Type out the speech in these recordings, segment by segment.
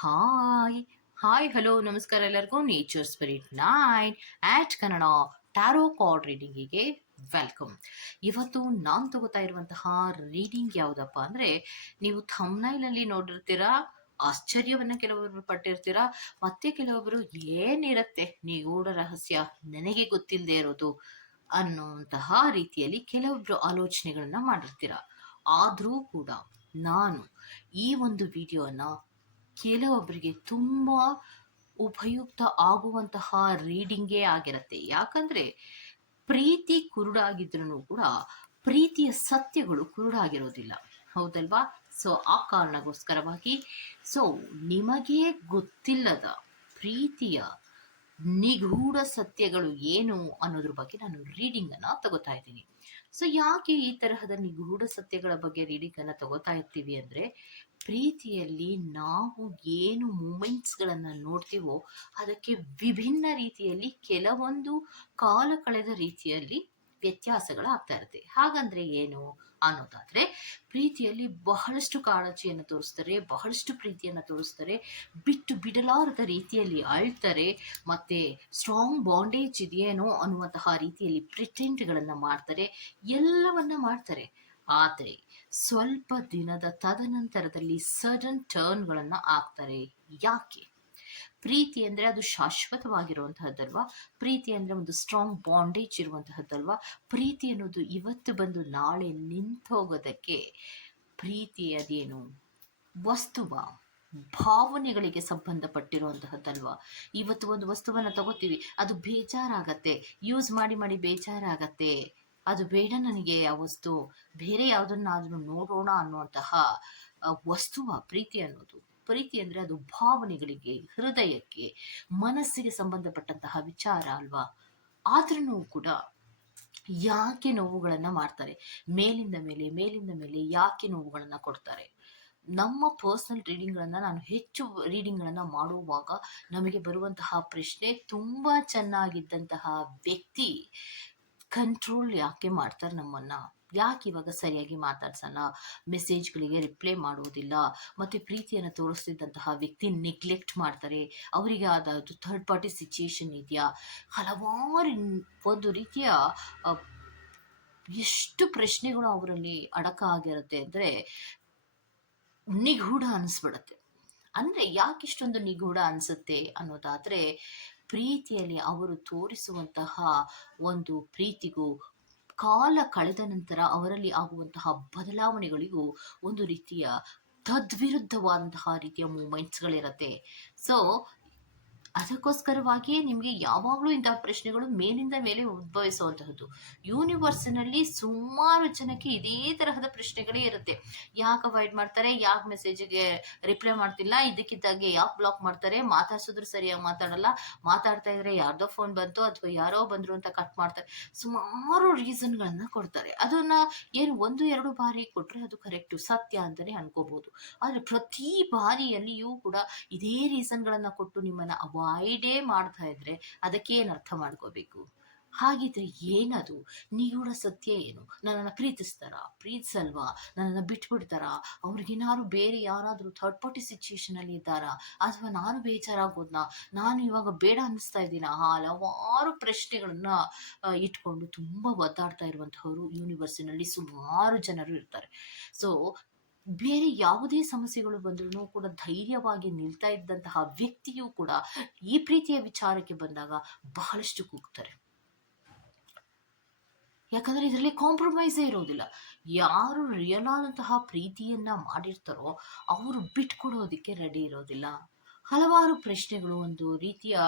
Hi hi hello ನಮಸ್ಕಾರ ಎಲ್ಲರಿಗೂ. Nature spirit nine eight Kannada tarot card ರೀಡಿಂಗಿಗೆ welcome ಇವತ್ತು ನಾನು ತಗೋತಾ ಇರುವಂತಹ ರೀಡಿಂಗ್ ಯಾವುದಪ್ಪ ಅಂದರೆ, ನೀವು ಥಮ್ನೈಲಲ್ಲಿ ನೋಡಿರ್ತೀರಾ, ಆಶ್ಚರ್ಯವನ್ನ ಕೆಲವೊಬ್ಬರು ಪಟ್ಟಿರ್ತೀರಾ, ಮತ್ತೆ ಕೆಲವೊಬ್ಬರು ಏನಿರತ್ತೆ, ನಿಗೂಢ ರಹಸ್ಯ ನನಗೆ ಗೊತ್ತಿಲ್ಲದೆ ಇರೋದು ಅನ್ನುವಂತಹ ರೀತಿಯಲ್ಲಿ ಕೆಲವೊಬ್ರು ಆಲೋಚನೆಗಳನ್ನ ಮಾಡಿರ್ತೀರ. ಆದರೂ ಕೂಡ ನಾನು ಈ ಒಂದು ವಿಡಿಯೋನ ಕೆಲವೊಬ್ಬರಿಗೆ ತುಂಬ ಉಪಯುಕ್ತ ಆಗುವಂತಹ ರೀಡಿಂಗೇ ಆಗಿರುತ್ತೆ. ಯಾಕಂದ್ರೆ ಪ್ರೀತಿ ಕುರುಡಾಗಿದ್ರೂ ಕೂಡ ಪ್ರೀತಿಯ ಸತ್ಯಗಳು ಕುರುಡಾಗಿರೋದಿಲ್ಲ. ಹೌದಲ್ವಾ? ಸೊ ಆ ಕಾರಣಗೋಸ್ಕರವಾಗಿ ಸೊ ನಿಮಗೆ ಗೊತ್ತಿಲ್ಲದ ಪ್ರೀತಿಯ ನಿಗೂಢ ಸತ್ಯಗಳು ಏನು ಅನ್ನೋದ್ರ ಬಗ್ಗೆ ನಾನು ರೀಡಿಂಗ್ ಅನ್ನ ತಗೋತಾ ಇದ್ದೀನಿ. ಸೊ ಯಾಕೆ ಈ ತರಹದ ನಿಗೂಢ ಸತ್ಯಗಳ ಬಗ್ಗೆ ರೀಡಿಂಗ್ ಅನ್ನ ತಗೋತಾ ಇರ್ತೀವಿ ಅಂದ್ರೆ, ಪ್ರೀತಿಯಲ್ಲಿ ನಾವು ಏನು ಮೂಮೆಂಟ್ಸ್ಗಳನ್ನು ನೋಡ್ತೀವೋ, ಅದಕ್ಕೆ ವಿಭಿನ್ನ ರೀತಿಯಲ್ಲಿ ಕೆಲವೊಂದು ಕಾಲ ಕಳೆದ ರೀತಿಯಲ್ಲಿ ವ್ಯತ್ಯಾಸಗಳಾಗ್ತಾ ಇರುತ್ತೆ ಹಾಗಂದ್ರೆ ಏನು ಅನ್ನೋದಾದ್ರೆ, ಪ್ರೀತಿಯಲ್ಲಿ ಬಹಳಷ್ಟು ಕಾಳಜಿಯನ್ನು ತೋರಿಸ್ತಾರೆ, ಬಹಳಷ್ಟು ಪ್ರೀತಿಯನ್ನು ತೋರಿಸ್ತಾರೆ, ಬಿಟ್ಟು ಬಿಡಲಾರದ ರೀತಿಯಲ್ಲಿ ಅಳ್ತಾರೆ, ಮತ್ತೆ ಸ್ಟ್ರಾಂಗ್ ಬಾಂಡೇಜ್ ಇದೆಯೇನೋ ಅನ್ನುವಂತಹ ರೀತಿಯಲ್ಲಿ ಪ್ರಿಟೆಂಟ್ಗಳನ್ನು ಮಾಡ್ತಾರೆ, ಎಲ್ಲವನ್ನ ಮಾಡ್ತಾರೆ. ಆದರೆ ಸ್ವಲ್ಪ ದಿನದ ತದನಂತರದಲ್ಲಿ ಸಡನ್ ಟರ್ನ್ಗಳನ್ನು ಆಗ್ತಾರೆ ಯಾಕೆ? ಪ್ರೀತಿ ಅಂದರೆ ಅದು ಶಾಶ್ವತವಾಗಿರುವಂತಹದ್ದಲ್ವಾ? ಪ್ರೀತಿ ಅಂದರೆ ಒಂದು ಸ್ಟ್ರಾಂಗ್ ಬಾಂಡೇಜ್ ಇರುವಂತಹದ್ದಲ್ವಾ? ಪ್ರೀತಿ ಅನ್ನೋದು ಇವತ್ತು ಬಂದು ನಾಳೆ ನಿಂತೋಗೋದಕ್ಕೆ ಪ್ರೀತಿ ಅದೇನು? ವಸ್ತುವ, ಭಾವನೆಗಳಿಗೆ ಸಂಬಂಧಪಟ್ಟಿರುವಂತಹದ್ದಲ್ವಾ? ಇವತ್ತು ಒಂದು ವಸ್ತುವನ್ನು ತಗೋತೀವಿ, ಅದು ಬೇಜಾರಾಗತ್ತೆ ಯೂಸ್ ಮಾಡಿ ಮಾಡಿ ಬೇಜಾರಾಗತ್ತೆ, ಅದು ಬೇಡ ನನಗೆ ಆ ವಸ್ತು, ಬೇರೆ ಯಾವುದನ್ನಾದ್ರೂ ನೋಡೋಣ ಅನ್ನುವಂತಹ ವಸ್ತುವ, ಪ್ರೀತಿ ಅನ್ನೋದು. ಪ್ರೀತಿ ಅಂದರೆ ಅದು ಭಾವನೆಗಳಿಗೆ, ಹೃದಯಕ್ಕೆ, ಮನಸ್ಸಿಗೆ ಸಂಬಂಧಪಟ್ಟಂತಹ ವಿಚಾರ ಅಲ್ವಾ? ಆದ್ರೂ ಕೂಡ ಯಾಕೆ ನೋವುಗಳನ್ನು ಮಾಡ್ತಾರೆ? ಮೇಲಿಂದ ಮೇಲೆ ಮೇಲಿಂದ ಮೇಲೆ ಯಾಕೆ ನೋವುಗಳನ್ನು ಕೊಡ್ತಾರೆ? ನಮ್ಮ ಪರ್ಸನಲ್ ರೀಡಿಂಗ್ಗಳನ್ನು ನಾನು ಹೆಚ್ಚು ರೀಡಿಂಗ್ಗಳನ್ನು ಮಾಡುವಾಗ ನಮಗೆ ಬರುವಂತಹ ಪ್ರಶ್ನೆ ತುಂಬ ಚೆನ್ನಾಗಿದ್ದಂತಹ ವ್ಯಕ್ತಿ ಕಂಟ್ರೋಲ್ ಯಾಕೆ ಮಾಡ್ತಾರೆ ನಮ್ಮನ್ನ? ಯಾಕೆ ಇವಾಗ ಸರಿಯಾಗಿ ಮಾತಾಡ್ಸಲ್ಲ? ಮೆಸೇಜ್ಗಳಿಗೆ ರಿಪ್ಲೈ ಮಾಡುವುದಿಲ್ಲ ಮತ್ತು ಪ್ರೀತಿಯನ್ನು ತೋರಿಸ್ತಿದ್ದಂತಹ ವ್ಯಕ್ತಿ ನೆಗ್ಲೆಕ್ಟ್ ಮಾಡ್ತಾರೆ. ಅವರಿಗೆ ಆದ ಥರ್ಡ್ ಪಾರ್ಟಿ ಸಿಚುಯೇಷನ್ ಇದೆಯಾ? ಹಲವಾರು ಒಂದು ರೀತಿಯ ಎಷ್ಟು ಪ್ರಶ್ನೆಗಳು ಅವರಲ್ಲಿ ಅಡಕ ಆಗಿರುತ್ತೆ ಅಂದರೆ ನಿಗೂಢ ಅನಿಸ್ಬಿಡುತ್ತೆ. ಅಂದರೆ ಯಾಕೆ ಇಷ್ಟೊಂದು ನಿಗೂಢ ಅನಿಸುತ್ತೆ ಅನ್ನೋದಾದರೆ ಪ್ರೀತಿಯಲ್ಲಿ ಅವರು ತೋರಿಸುವಂತಹ ಒಂದು ಪ್ರೀತಿಗೂ ಕಾಲ ಕಳೆದ ನಂತರ ಅವರಲ್ಲಿ ಆಗುವಂತಹ ಬದಲಾವಣೆಗಳಿಗೂ ಒಂದು ರೀತಿಯ ತದ್ವಿರುದ್ಧವಾದಂತಹ ರೀತಿಯ ಮೂಮೆಂಟ್ಸ್ಗಳಿರುತ್ತೆ ಸೊ ಅದಕ್ಕೋಸ್ಕರವಾಗಿಯೇ ನಿಮಗೆ ಯಾವಾಗಲೂ ಇಂತಹ ಪ್ರಶ್ನೆಗಳು ಮೇಲಿಂದ ಮೇಲೆ ಉದ್ಭವಿಸುವಂತಹದ್ದು. ಯೂನಿವರ್ಸ್ನಲ್ಲಿ ಸುಮಾರು ಜನಕ್ಕೆ ಇದೇ ತರಹದ ಪ್ರಶ್ನೆಗಳೇ ಇರುತ್ತೆ. ಯಾಕೆ ಅವಾಯ್ಡ್ ಮಾಡ್ತಾರೆ? ಯಾಕೆ ಮೆಸೇಜಿಗೆ ರಿಪ್ಲೈ ಮಾಡ್ತಿಲ್ಲ? ಇದಕ್ಕಿದ್ದಾಗೆ ಯಾಕೆ ಬ್ಲಾಕ್ ಮಾಡ್ತಾರೆ? ಮಾತಾಡ್ಸಿದ್ರು ಸರಿಯಾಗಿ ಮಾತಾಡಲ್ಲ? ಮಾತಾಡ್ತಾ ಇದ್ರೆ ಯಾರ್ದೋ ಫೋನ್ ಬಂತು ಅಥವಾ ಯಾರೋ ಬಂದ್ರು ಅಂತ ಕಟ್ ಮಾಡ್ತಾರೆ. ಸುಮಾರು ರೀಸನ್ಗಳನ್ನ ಕೊಡ್ತಾರೆ. ಅದನ್ನ ಏನು ಒಂದು, ಎರಡು ಬಾರಿ ಕೊಟ್ರೆ ಅದು ಕರೆಕ್ಟ್ ಸತ್ಯ ಅಂತಾನೆ ಅನ್ಕೋಬಹುದು ಆದ್ರೆ ಪ್ರತಿ ಬಾರಿಯಲ್ಲಿಯೂ ಕೂಡ ಇದೇ ರೀಸನ್ಗಳನ್ನ ಕೊಟ್ಟು ನಿಮ್ಮನ್ನ ಅವಾಯ್ಡ್ ವಾಯ್ಡೇ ಮಾಡ್ತಾ ಇದ್ರೆ ಅದಕ್ಕೆ ಏನು ಅರ್ಥ ಮಾಡ್ಕೋಬೇಕು? ಹಾಗಿದ್ರೆ ಏನದು? ನಿಗೂಢ ಸತ್ಯ ಏನು? ನನ್ನನ್ನು ಪ್ರೀತಿಸ್ತಾರ? ಪ್ರೀತಿಸಲ್ವಾ? ನನ್ನನ್ನು ಬಿಟ್ಬಿಡ್ತಾರ? ಅವ್ರಿಗೇನಾದ್ರು ಬೇರೆ ಯಾರಾದರೂ ಥರ್ಡ್ ಪಾರ್ಟಿ ಸಿಚುಯೇಷನಲ್ಲಿ ಇದ್ದಾರಾ? ಅಥವಾ ನಾನು ಬೇಜಾರಾಗೋದ್ನ? ನಾನು ಇವಾಗ ಬೇಡ ಅನ್ನಿಸ್ತಾ ಇದ್ದೀನ? ಹಲವಾರು ಪ್ರಶ್ನೆಗಳನ್ನ ಇಟ್ಕೊಂಡು ತುಂಬ ಒದ್ದಾಡ್ತಾ ಇರುವಂತಹವರು ಯೂನಿವರ್ಸಿನಲ್ಲಿ ಸುಮಾರು ಜನರು ಇರ್ತಾರೆ. ಸೊ ಬೇರೆ ಯಾವುದೇ ಸಮಸ್ಯೆಗಳು ಬಂದ್ರೂ ಕೂಡ ಧೈರ್ಯವಾಗಿ ನಿಲ್ತಾ ಇದ್ದಂತಹ ವ್ಯಕ್ತಿಯು ಕೂಡ ಈ ಪ್ರೀತಿಯ ವಿಚಾರಕ್ಕೆ ಬಂದಾಗ ಬಹಳಷ್ಟು ಕೂಗ್ತಾರೆ. ಯಾಕಂದ್ರೆ ಇದರಲ್ಲಿ ಕಾಂಪ್ರಮೈಸೇ ಇರೋದಿಲ್ಲ. ಯಾರು ರಿಯಲ್ ಆದಂತಹ ಪ್ರೀತಿಯನ್ನ ಮಾಡಿರ್ತಾರೋ ಅವರು ಬಿಟ್ಕೊಡೋದಕ್ಕೆ ರೆಡಿ ಇರೋದಿಲ್ಲ. ಹಲವಾರು ಪ್ರಶ್ನೆಗಳು, ಒಂದು ರೀತಿಯ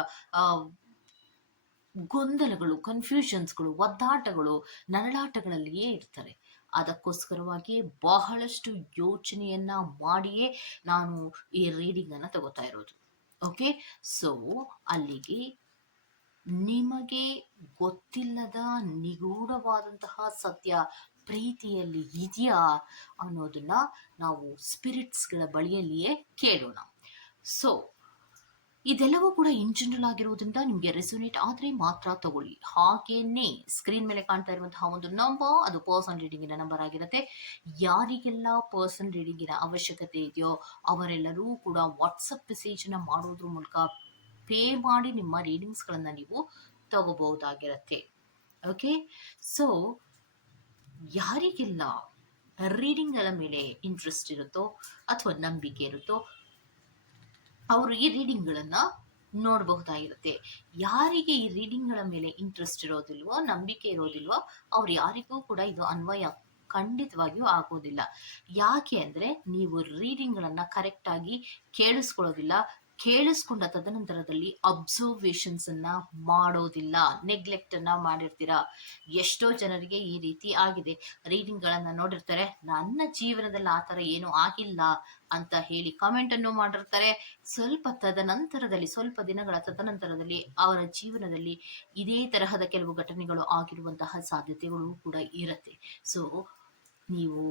ಗೊಂದಲಗಳು ಕನ್ಫ್ಯೂಷನ್ಸ್ಗಳು ಒದ್ದಾಟಗಳು, ನರಳಾಟಗಳಲ್ಲಿಯೇ ಇರ್ತಾರೆ. ಅದಕ್ಕೋಸ್ಕರವಾಗಿ ಬಹಳಷ್ಟು ಯೋಚನೆಯನ್ನ ಮಾಡಿಯೇ ನಾನು ಈ ರೀಡಿಂಗ್ ಅನ್ನ ತಗೋತಾ ಇರೋದು. ಓಕೆ ಸೊ ಅಲ್ಲಿಗೆ ನಿಮಗೆ ಗೊತ್ತಿಲ್ಲದ ನಿಗೂಢವಾದಂತಹ ಸತ್ಯ ಪ್ರೀತಿಯಲ್ಲಿ ಇದೆಯಾ ಅನ್ನೋದನ್ನ ನಾವು ಸ್ಪಿರಿಟ್ಸ್ಗಳ ಬಳಿಯಲ್ಲಿಯೇ ಕೇಳೋಣ. ಸೊ ಇದೆಲ್ಲವೂ ಕೂಡ ಇನ್ ಜನರಲ್ ಆಗಿರುವುದರಿಂದ ನಿಮಗೆ ರೆಸೊನೇಟ್ ಆದರೆ ಮಾತ್ರ ತಗೊಳ್ಳಿ. ಹಾಗೇನೆ ಸ್ಕ್ರೀನ್ ಮೇಲೆ ಕಾಣ್ತಾ ಇರುವಂತಹ ಒಂದು ನಂಬರ್ ಅದು ಪರ್ಸನ್ ರೀಡಿಂಗಿನ ನಂಬರ್ ಆಗಿರುತ್ತೆ. ಯಾರಿಗೆಲ್ಲ ಪರ್ಸನ್ ರೀಡಿಂಗಿನ ಅವಶ್ಯಕತೆ ಇದೆಯೋ ಅವರೆಲ್ಲರೂ ಕೂಡ ವಾಟ್ಸಪ್ ಮೆಸೇಜನ್ನು ಮಾಡೋದ್ರ ಮೂಲಕ ಪೇ ಮಾಡಿ ನಿಮ್ಮ ರೀಡಿಂಗ್ಸ್ಗಳನ್ನು ನೀವು ತಗೋಬಹುದಾಗಿರುತ್ತೆ. ಓಕೆ ಸೊ ಯಾರಿಗೆಲ್ಲ ರೀಡಿಂಗ್ಗಳ ಮೇಲೆ ಇಂಟ್ರೆಸ್ಟ್ ಇರುತ್ತೋ ಅಥವಾ ನಂಬಿಕೆ ಇರುತ್ತೋ ಅವರು ಈ ರೀಡಿಂಗ್ಗಳನ್ನು ನೋಡಬಹುದಾಗಿರುತ್ತೆ. ಯಾರಿಗೆ ಈ ರೀಡಿಂಗ್ಗಳ ಮೇಲೆ ಇಂಟ್ರೆಸ್ಟ್ ಇರೋದಿಲ್ವೋ, ನಂಬಿಕೆ ಇರೋದಿಲ್ವೋ, ಅವ್ರು ಯಾರಿಗೂ ಕೂಡ ಇದು ಅನ್ವಯ ಖಂಡಿತವಾಗಿಯೂ ಆಗೋದಿಲ್ಲ. ಯಾಕೆ ಅಂದರೆ, ನೀವು ರೀಡಿಂಗ್ಗಳನ್ನು ಕರೆಕ್ಟಾಗಿ ಕೇಳಿಸ್ಕೊಳ್ಳೋದಿಲ್ಲ ಕೇಳಿಸ್ಕೊಂಡ ತದನಂತರದಲ್ಲಿ ಅಬ್ಸರ್ವೇಷನ್ಸ್ ಅನ್ನ ಮಾಡೋದಿಲ್ಲ ನೆಗ್ಲೆಕ್ಟ್ ಅನ್ನ ಮಾಡಿರ್ತೀರಾ? ಎಷ್ಟೋ ಜನರಿಗೆ ಈ ರೀತಿ ಆಗಿದೆ. ರೀಡಿಂಗ್ ಗಳನ್ನ ನೋಡಿರ್ತಾರೆ, ನನ್ನ ಜೀವನದಲ್ಲಿ ಆ ತರ ಏನು ಆಗಿಲ್ಲ ಅಂತ ಹೇಳಿ ಕಾಮೆಂಟ್ ಅನ್ನು ಮಾಡಿರ್ತಾರೆ. ಸ್ವಲ್ಪ ತದನಂತರದಲ್ಲಿ, ಸ್ವಲ್ಪ ದಿನಗಳ ತದನಂತರದಲ್ಲಿ ಅವರ ಜೀವನದಲ್ಲಿ ಇದೇ ತರಹದ ಕೆಲವು ಘಟನೆಗಳು ಆಗಿರುವಂತಹ ಸಾಧ್ಯತೆಗಳು ಕೂಡ ಇರುತ್ತೆ. ಸೊ ನೀವು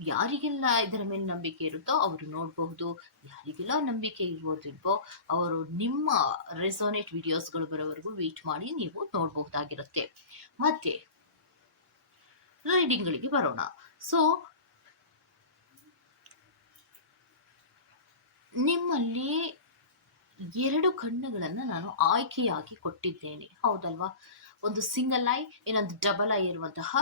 ಯಾರಿಗೆಲ್ಲ ಇದರ ಮೇಲೆ ನಂಬಿಕೆ ಇರುತ್ತೋ ಅವರು ನೋಡಬಹುದು. ಯಾರಿಗೆಲ್ಲ ನಂಬಿಕೆ ಇರೋದಿಲ್ವೋ ಅವರು ನಿಮ್ಮ ರೆಸೋನೇಟ್ ವಿಡಿಯೋಸ್ಗಳು ಬರೋವರೆಗೂ ವೇಟ್ ಮಾಡಿ ನೀವು ನೋಡಬಹುದಾಗಿರುತ್ತೆ. ಮತ್ತೆ ರೀಡಿಂಗ್ಗಳಿಗೆ ಬರೋಣ. ಸೊ ನಿಮ್ಮಲ್ಲಿ ಎರಡು ಕಣ್ಣುಗಳನ್ನು ನಾನು ಆಯ್ಕೆಯಾಗಿ ಕೊಟ್ಟಿದ್ದೇನೆ. ಹೌದಲ್ವಾ? ಒಂದು ಸಿಂಗಲ್ ಐ, ಇನ್ನೊಂದು ಡಬಲ್ ಐ ಇರುವಂತಹ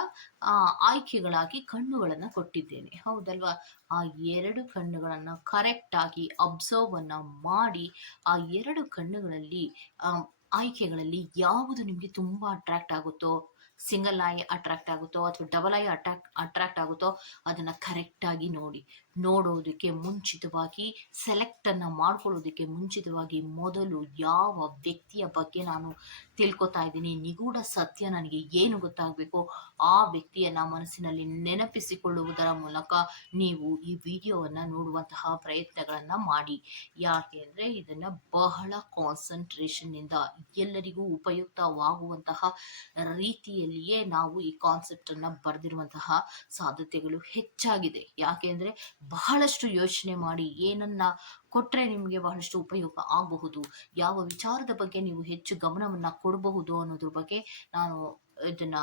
ಆಯ್ಕೆಗಳಾಗಿ ಕಣ್ಣುಗಳನ್ನು ಕೊಟ್ಟಿದ್ದೇನೆ. ಹೌದಲ್ವಾ? ಆ ಎರಡು ಕಣ್ಣುಗಳನ್ನು ಕರೆಕ್ಟಾಗಿ ಅಬ್ಸರ್ವ್ ಅನ್ನು ಮಾಡಿ, ಆ ಎರಡು ಕಣ್ಣುಗಳಲ್ಲಿ ಆಯ್ಕೆಗಳಲ್ಲಿ ಯಾವುದು ನಿಮಗೆ ತುಂಬಾ ಅಟ್ರಾಕ್ಟ್ ಆಗುತ್ತೋ ಸಿಂಗಲ್ ಐ ಅಟ್ರಾಕ್ಟ್ ಆಗುತ್ತೋ ಅಥವಾ ಡಬಲ್ ಐ ಅಟ್ರಾಕ್ಟ್ ಅಟ್ರಾಕ್ಟ್ ಆಗುತ್ತೋ ಅದನ್ನ ಕರೆಕ್ಟಾಗಿ ನೋಡಿ. ನೋಡೋದಕ್ಕೆ ಮುಂಚಿತವಾಗಿ ಸೆಲೆಕ್ಟ್ ಅನ್ನ ಮಾಡ್ಕೊಳ್ಳೋದಕ್ಕೆ ಮುಂಚಿತವಾಗಿ ಮೊದಲು ಯಾವ ವ್ಯಕ್ತಿಯ ಬಗ್ಗೆ ನಾನು ತಿಳ್ಕೊತಾ ಇದ್ದೀನಿ, ನಿಗೂಢ ಸತ್ಯ ನನಗೆ ಏನು ಗೊತ್ತಾಗಬೇಕು, ಆ ವ್ಯಕ್ತಿಯನ್ನ ಮನಸ್ಸಿನಲ್ಲಿ ನೆನಪಿಸಿಕೊಳ್ಳುವುದರ ಮೂಲಕ ನೀವು ಈ ವಿಡಿಯೋವನ್ನ ನೋಡುವಂತಹ ಪ್ರಯತ್ನಗಳನ್ನ ಮಾಡಿ. ಯಾಕೆ ಅಂದ್ರೆ ಇದನ್ನ ಬಹಳ ಕಾನ್ಸಂಟ್ರೇಷನ್ ಇಂದ ಎಲ್ಲರಿಗೂ ಉಪಯುಕ್ತವಾಗುವಂತಹ ರೀತಿಯಲ್ಲಿಯೇ ನಾವು ಈ ಕಾನ್ಸೆಪ್ಟ್ ಅನ್ನ ಬರೆದಿರುವಂತಹ ಸಾಧ್ಯತೆಗಳು ಹೆಚ್ಚಾಗಿದೆ. ಯಾಕೆ ಅಂದ್ರೆ ಬಹಳಷ್ಟು ಯೋಚನೆ ಮಾಡಿ ಏನನ್ನ ಕೊಟ್ರೆ ನಿಮಗೆ ಬಹಳಷ್ಟು ಉಪಯೋಗ ಆಗಬಹುದು. ಯಾವ ವಿಚಾರದ ಬಗ್ಗೆ ನೀವು ಹೆಚ್ಚು ಗಮನವನ್ನ ಕೊಡಬಹುದು ಅನ್ನೋದ್ರ ಬಗ್ಗೆ ನಾನು ಇದನ್ನ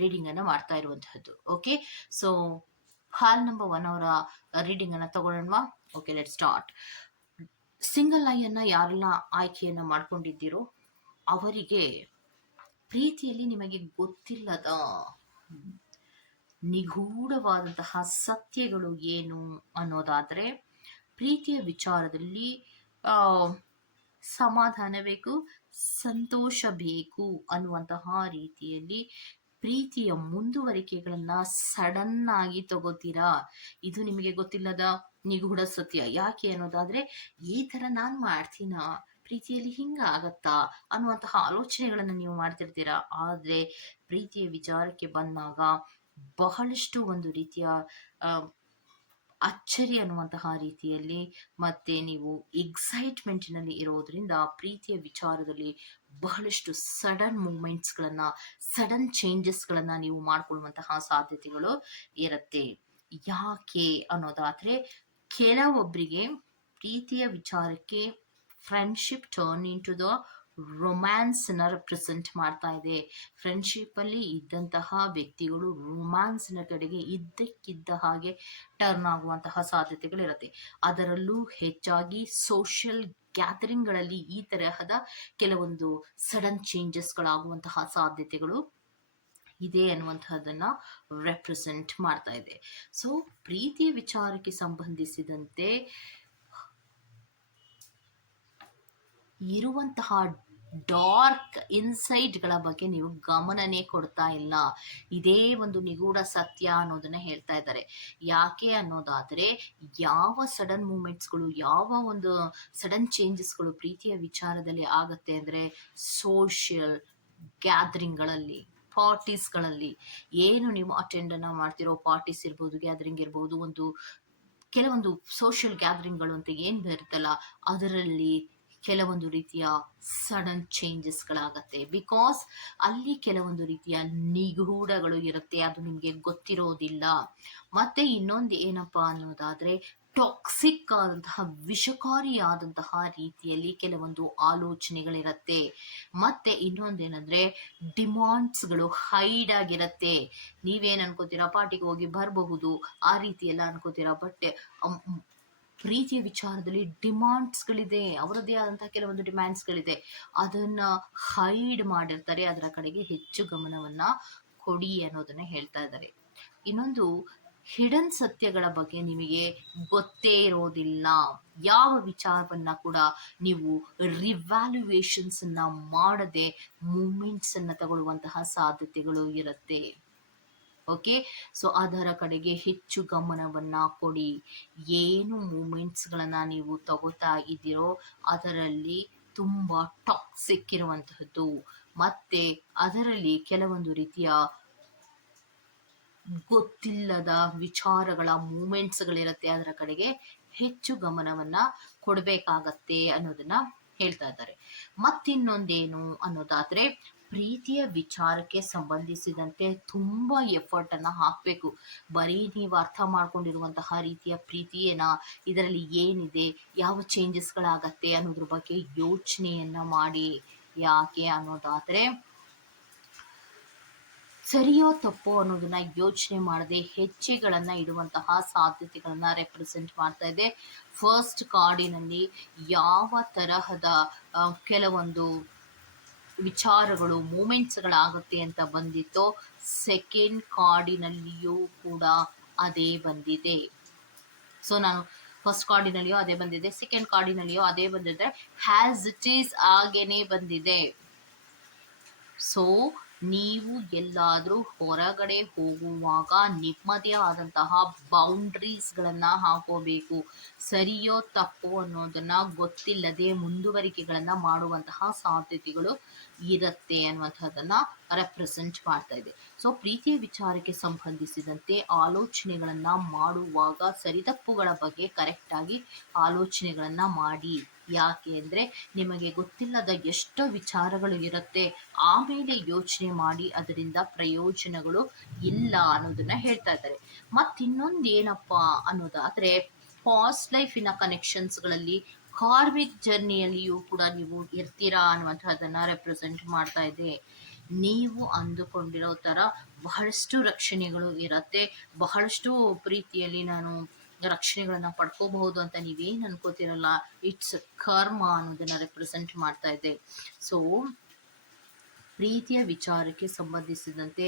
ರೀಡಿಂಗ್ ಅನ್ನ ಮಾಡ್ತಾ ಇರುವಂತಹದ್ದು. Okay so pile number one ಅವರ ರೀಡಿಂಗ್ ಅನ್ನ ತಗೊಳ್ಳೋಣ okay let start single eye ಅನ್ನ ಯಾರೆಲ್ಲ ಆಯ್ಕೆಯನ್ನ ಮಾಡ್ಕೊಂಡಿದ್ದೀರೋ ಅವರಿಗೆ ಪ್ರೀತಿಯಲ್ಲಿ ನಿಮಗೆ ಗೊತ್ತಿಲ್ಲದ ನಿಗೂಢವಾದಂತಹ ಸತ್ಯಗಳು ಏನು ಅನ್ನೋದಾದ್ರೆ, ಪ್ರೀತಿಯ ವಿಚಾರದಲ್ಲಿ ಸಮಾಧಾನ ಬೇಕು, ಸಂತೋಷ ಬೇಕು ಅನ್ನುವಂತಹ ರೀತಿಯಲ್ಲಿ ಪ್ರೀತಿಯ ಮುಂದುವರಿಕೆಗಳನ್ನ ಸಡನ್ ಆಗಿ ತಗೋತೀರಾ? ಇದು ನಿಮಗೆ ಗೊತ್ತಿಲ್ಲದ ನಿಗೂಢ ಸತ್ಯ. ಯಾಕೆ ಅನ್ನೋದಾದ್ರೆ, ಈ ತರ ನಾನ್ ಮಾಡ್ತೀನ? ಪ್ರೀತಿಯಲ್ಲಿ ಹಿಂಗ ಆಗತ್ತಾ? ಅನ್ನುವಂತಹ ಆಲೋಚನೆಗಳನ್ನ ನೀವು ಮಾಡ್ತಿರ್ತೀರಾ? ಆದ್ರೆ ಪ್ರೀತಿಯ ವಿಚಾರಕ್ಕೆ ಬಂದಾಗ ಬಹಳಷ್ಟು ಒಂದು ರೀತಿಯ ಅಚ್ಚರಿ ಅನ್ನುವಂತಹ ರೀತಿಯಲ್ಲಿ ಮತ್ತೆ ನೀವು ಎಕ್ಸೈಟ್ಮೆಂಟ್ನಲ್ಲಿ ಇರೋದ್ರಿಂದ ಪ್ರೀತಿಯ ವಿಚಾರದಲ್ಲಿ ಬಹಳಷ್ಟು ಸಡನ್ ಮೂಮೆಂಟ್ಸ್ಗಳನ್ನ ಸಡನ್ ಚೇಂಜಸ್ಗಳನ್ನ ನೀವು ಮಾಡ್ಕೊಳ್ಳುವಂತಹ ಸಾಧ್ಯತೆಗಳು ಇರುತ್ತೆ. ಯಾಕೆ ಅನ್ನೋದಾದ್ರೆ ಕೆಲವೊಬ್ಬರಿಗೆ ಪ್ರೀತಿಯ ವಿಚಾರಕ್ಕೆ ಫ್ರೆಂಡ್ಶಿಪ್ ಟರ್ನ್ ಇನ್ ಟು ದ ರೊಮ್ಯಾನ್ಸ್ನ ರೆಪ್ರೆಸೆಂಟ್ ಮಾಡ್ತಾ ಇದೆ. ಫ್ರೆಂಡ್ಶಿಪ್ ಅಲ್ಲಿ ಇದ್ದಂತಹ ವ್ಯಕ್ತಿಗಳು ರೊಮ್ಯಾನ್ಸ್ನ ಕಡೆಗೆ ಇದ್ದಕ್ಕಿದ್ದ ಹಾಗೆ ಟರ್ನ್ ಆಗುವಂತಹ ಸಾಧ್ಯತೆಗಳಿರುತ್ತೆ. ಅದರಲ್ಲೂ ಹೆಚ್ಚಾಗಿ ಸೋಷಿಯಲ್ ಗ್ಯಾದರಿಂಗ್ಗಳಲ್ಲಿ ಈ ತರಹದ ಕೆಲವೊಂದು ಸಡನ್ ಚೇಂಜಸ್ಗಳಾಗುವಂತಹ ಸಾಧ್ಯತೆಗಳು ಇದೆ ಅನ್ನುವಂತಹದನ್ನ ರೆಪ್ರೆಸೆಂಟ್ ಮಾಡ್ತಾ ಇದೆ. ಸೊ ಪ್ರೀತಿ ವಿಚಾರಕ್ಕೆ ಸಂಬಂಧಿಸಿದಂತೆ ಇರುವಂತಹ ಡಾರ್ಕ್ ಇನ್ಸೈಟ್ಗಳ ಬಗ್ಗೆ ನೀವು ಗಮನನೇ ಕೊಡ್ತಾ ಇಲ್ಲ. ಇದೇ ಒಂದು ನಿಗೂಢ ಸತ್ಯ ಅನ್ನೋದನ್ನ ಹೇಳ್ತಾ ಇದ್ದಾರೆ. ಯಾಕೆ ಅನ್ನೋದಾದ್ರೆ, ಯಾವ ಸಡನ್ ಮೂಮೆಂಟ್ಸ್ಗಳು, ಯಾವ ಒಂದು ಸಡನ್ ಚೇಂಜಸ್ಗಳು ಪ್ರೀತಿಯ ವಿಚಾರದಲ್ಲಿ ಆಗುತ್ತೆ ಅಂದ್ರೆ ಸೋಷಿಯಲ್ ಗ್ಯಾದರಿಂಗ್ಗಳಲ್ಲಿ, ಪಾರ್ಟೀಸ್ಗಳಲ್ಲಿ. ಏನು ನೀವು ಅಟೆಂಡ್ ಅನ್ನ ಮಾಡ್ತಿರೋ ಪಾರ್ಟೀಸ್ ಇರ್ಬೋದು, ಗ್ಯಾದರಿಂಗ್ ಇರ್ಬೋದು, ಒಂದು ಕೆಲವೊಂದು ಸೋಷಿಯಲ್ ಗ್ಯಾದರಿಂಗ್ಗಳು ಅಂತ ಏನು ಬರುತ್ತಲ್ಲ, ಅದರಲ್ಲಿ ಕೆಲವೊಂದು ರೀತಿಯ ಸಡನ್ ಚೇಂಜಸ್ಗಳಾಗತ್ತೆ ಬಿಕಾಸ್ ಅಲ್ಲಿ ಕೆಲವೊಂದು ರೀತಿಯ ನಿಗೂಢಗಳು ಇರುತ್ತೆ, ಅದು ನಿಮಗೆ ಗೊತ್ತಿರೋದಿಲ್ಲ. ಮತ್ತೆ ಇನ್ನೊಂದು ಏನಪ್ಪ ಅನ್ನೋದಾದ್ರೆ ಟಾಕ್ಸಿಕ್ ಆದಂತಹ ವಿಷಕಾರಿಯಾದಂತಹ ರೀತಿಯಲ್ಲಿ ಕೆಲವೊಂದು ಆಲೋಚನೆಗಳಿರತ್ತೆ. ಮತ್ತೆ ಇನ್ನೊಂದೇನಂದ್ರೆ ಡಿಮಾಂಡ್ಸ್ಗಳು ಹೈಡ್ ಆಗಿರುತ್ತೆ. ನೀವೇನ್ ಅನ್ಕೋತೀರಾ, ಪಾರ್ಟಿಗೆ ಹೋಗಿ ಬರಬಹುದು, ಆ ರೀತಿ ಎಲ್ಲ ಅನ್ಕೋತೀರಾ ಬಟ್ ಪ್ರೀತಿಯ ವಿಚಾರದಲ್ಲಿ ಡಿಮಾಂಡ್ಸ್ಗಳಿದೆ ಅವರದ್ದೇ ಆದಂತಹ ಕೆಲವೊಂದು ಡಿಮ್ಯಾಂಡ್ಸ್ಗಳಿದೆ. ಅದನ್ನ ಹೈಡ್ ಮಾಡಿರ್ತಾರೆ, ಅದರ ಕಡೆಗೆ ಹೆಚ್ಚು ಗಮನವನ್ನ ಕೊಡಿ ಅನ್ನೋದನ್ನ ಹೇಳ್ತಾ ಇದ್ದಾರೆ. ಇನ್ನೊಂದು, ಹಿಡನ್ ಸತ್ಯಗಳ ಬಗ್ಗೆ ನಿಮಗೆ ಗೊತ್ತೇ ಇರೋದಿಲ್ಲ. ಯಾವ ವಿಚಾರವನ್ನ ಕೂಡ ನೀವು ರಿವ್ಯಾಲ್ಯೂಯೇಷನ್ಸ್ ಅನ್ನ ಮಾಡದೆ ಮೂಮೆಂಟ್ಸ್ ಅನ್ನ ತಗೊಳ್ಳುವಂತಹ ಸಾಧ್ಯತೆಗಳು ಇರುತ್ತೆ. ಓಕೆ? ಸೊ ಅದರ ಕಡೆಗೆ ಹೆಚ್ಚು ಗಮನವನ್ನ ಕೊಡಿ. ಏನು ಮೂಮೆಂಟ್ಸ್ಗಳನ್ನ ನೀವು ತಗೋತಾ ಇದ್ದೀರೋ ಅದರಲ್ಲಿ ತುಂಬಾ ಟಾಕ್ಸಿಕ್ ಇರುವಂತಹದ್ದು. ಮತ್ತೆ ಅದರಲ್ಲಿ ಕೆಲವೊಂದು ರೀತಿಯ ಗೊತ್ತಿಲ್ಲದ ವಿಚಾರಗಳ ಮೂಮೆಂಟ್ಸ್ಗಳಿರುತ್ತೆ ಅದರ ಕಡೆಗೆ ಹೆಚ್ಚು ಗಮನವನ್ನ ಕೊಡಬೇಕಾಗತ್ತೆ ಅನ್ನೋದನ್ನ ಹೇಳ್ತಾ ಇದ್ದಾರೆ. ಮತ್ತಿನ್ನೊಂದೇನು ಅನ್ನೋದಾದ್ರೆ ಪ್ರೀತಿಯ ವಿಚಾರಕ್ಕೆ ಸಂಬಂಧಿಸಿದಂತೆ ತುಂಬ ಎಫರ್ಟ್ ಹಾಕಬೇಕು ಹಾಕ್ಬೇಕು. ಬರೀ ನೀವು ಅರ್ಥ ಮಾಡ್ಕೊಂಡಿರುವಂತಹ ರೀತಿಯ ಪ್ರೀತಿಯೇನ? ಇದರಲ್ಲಿ ಏನಿದೆ? ಯಾವ ಚೇಂಜಸ್ಗಳಾಗತ್ತೆ ಅನ್ನೋದ್ರ ಬಗ್ಗೆ ಯೋಚನೆಯನ್ನು ಮಾಡಿ ಯಾಕೆ ಅನ್ನೋದಾದ್ರೆ, ಸರಿಯೋ ತಪ್ಪೋ ಅನ್ನೋದನ್ನ ಯೋಚನೆ ಮಾಡದೆ ಹೆಜ್ಜೆಗಳನ್ನು ಇಡುವಂತಹ ಸಾಧ್ಯತೆಗಳನ್ನ ರೆಪ್ರೆಸೆಂಟ್ ಮಾಡ್ತಾ ಇದೆ. ಫಸ್ಟ್ ಕಾರ್ಡಿನಲ್ಲಿ ಯಾವ ತರಹದ ಕೆಲವೊಂದು ವಿಚಾರಗಳು, ಮೂಮೆಂಟ್ಸ್ಗಳಾಗುತ್ತೆ ಅಂತ ಬಂದಿತ್ತು. ಸೆಕೆಂಡ್ ಕಾರ್ಡಿನಲ್ಲಿಯೂ ಕೂಡ ಅದೇ ಬಂದಿದೆ. ಸೊ ನಾನು ಫಸ್ಟ್ ಕಾರ್ಡಿನಲ್ಲಿಯೂ ಅದೇ ಬಂದಿದೆ ಸೆಕೆಂಡ್ ಕಾರ್ಡಿನಲ್ಲಿಯೂ ಅದೇ ಬಂದಿದೆ. ಹ್ಯಾಸ್ ಇಟ್ ಈಸ್ ಹಾಗೇನೆ ಬಂದಿದೆ. ಸೊ ನೀವು ಎಲ್ಲಾದರೂ ಹೊರಗಡೆ ಹೋಗುವಾಗ ನಿಮ್ಮದೇ ಆದಂತಹ ಬೌಂಡ್ರೀಸ್ಗಳನ್ನ ಹಾಕೋಬೇಕು. ಸರಿಯೋ ತಪ್ಪೋ ಅನ್ನೋದನ್ನ ಗೊತ್ತಿಲ್ಲದೆ ಮುಂದುವರಿಕೆಗಳನ್ನ ಮಾಡುವಂತಹ ಸಾಧ್ಯತೆಗಳು ಇರುತ್ತೆ ಅನ್ನುವಂಥದ್ದನ್ನ ರೆಪ್ರೆಸೆಂಟ್ ಮಾಡ್ತಾ ಇದೆ. ಸೊ ಪ್ರೀತಿಯ ವಿಚಾರಕ್ಕೆ ಸಂಬಂಧಿಸಿದಂತೆ ಆಲೋಚನೆಗಳನ್ನ ಮಾಡುವಾಗ ಸರಿತಪ್ಪುಗಳ ಬಗ್ಗೆ ಕರೆಕ್ಟಾಗಿ ಆಲೋಚನೆಗಳನ್ನ ಮಾಡಿ. ಯಾಕೆ ಅಂದ್ರೆ ನಿಮಗೆ ಗೊತ್ತಿಲ್ಲದ ಎಷ್ಟೋ ವಿಚಾರಗಳು ಇರುತ್ತೆ. ಆಮೇಲೆ ಯೋಚನೆ ಮಾಡಿ ಅದರಿಂದ ಪ್ರಯೋಜನಗಳು ಇಲ್ಲ ಅನ್ನೋದನ್ನ ಹೇಳ್ತಾ ಇದ್ದಾರೆ. ಮತ್ತಿನ್ನೊಂದು ಏನಪ್ಪ ಅನ್ನೋದಾದ್ರೆ ಪಾಸ್ಟ್ ಲೈಫಿನ ಕನೆಕ್ಷನ್ಸ್ಗಳಲ್ಲಿ ಕಾರ್ಮಿಕ್ ಜರ್ನಿಯಲ್ಲಿಯೂ ಕೂಡ ನೀವು ಇರ್ತೀರಾ ಅನ್ನುವಂಥದ್ದನ್ನ ರೆಪ್ರೆಸೆಂಟ್ ಮಾಡ್ತಾ ಇದೆ. ನೀವು ಅಂದುಕೊಂಡಿರೋ ಥರ ಬಹಳಷ್ಟು ರಕ್ಷಣೆಗಳು ಇರತ್ತೆ. ಬಹಳಷ್ಟು ಪ್ರೀತಿಯಲ್ಲಿ ನಾನು ರಕ್ಷಣೆಗಳನ್ನ ಪಡ್ಕೋಬಹುದು ಅಂತ ನೀವೇನು ಅನ್ಕೋತಿರಲ್ಲ. ಇಟ್ಸ್ ಕರ್ಮ ಅನ್ನೋದನ್ನ ರೆಪ್ರೆಸೆಂಟ್ ಮಾಡ್ತಾ ಇದೆ. ಸೊ ಪ್ರೀತಿಯ ವಿಚಾರಕ್ಕೆ ಸಂಬಂಧಿಸಿದಂತೆ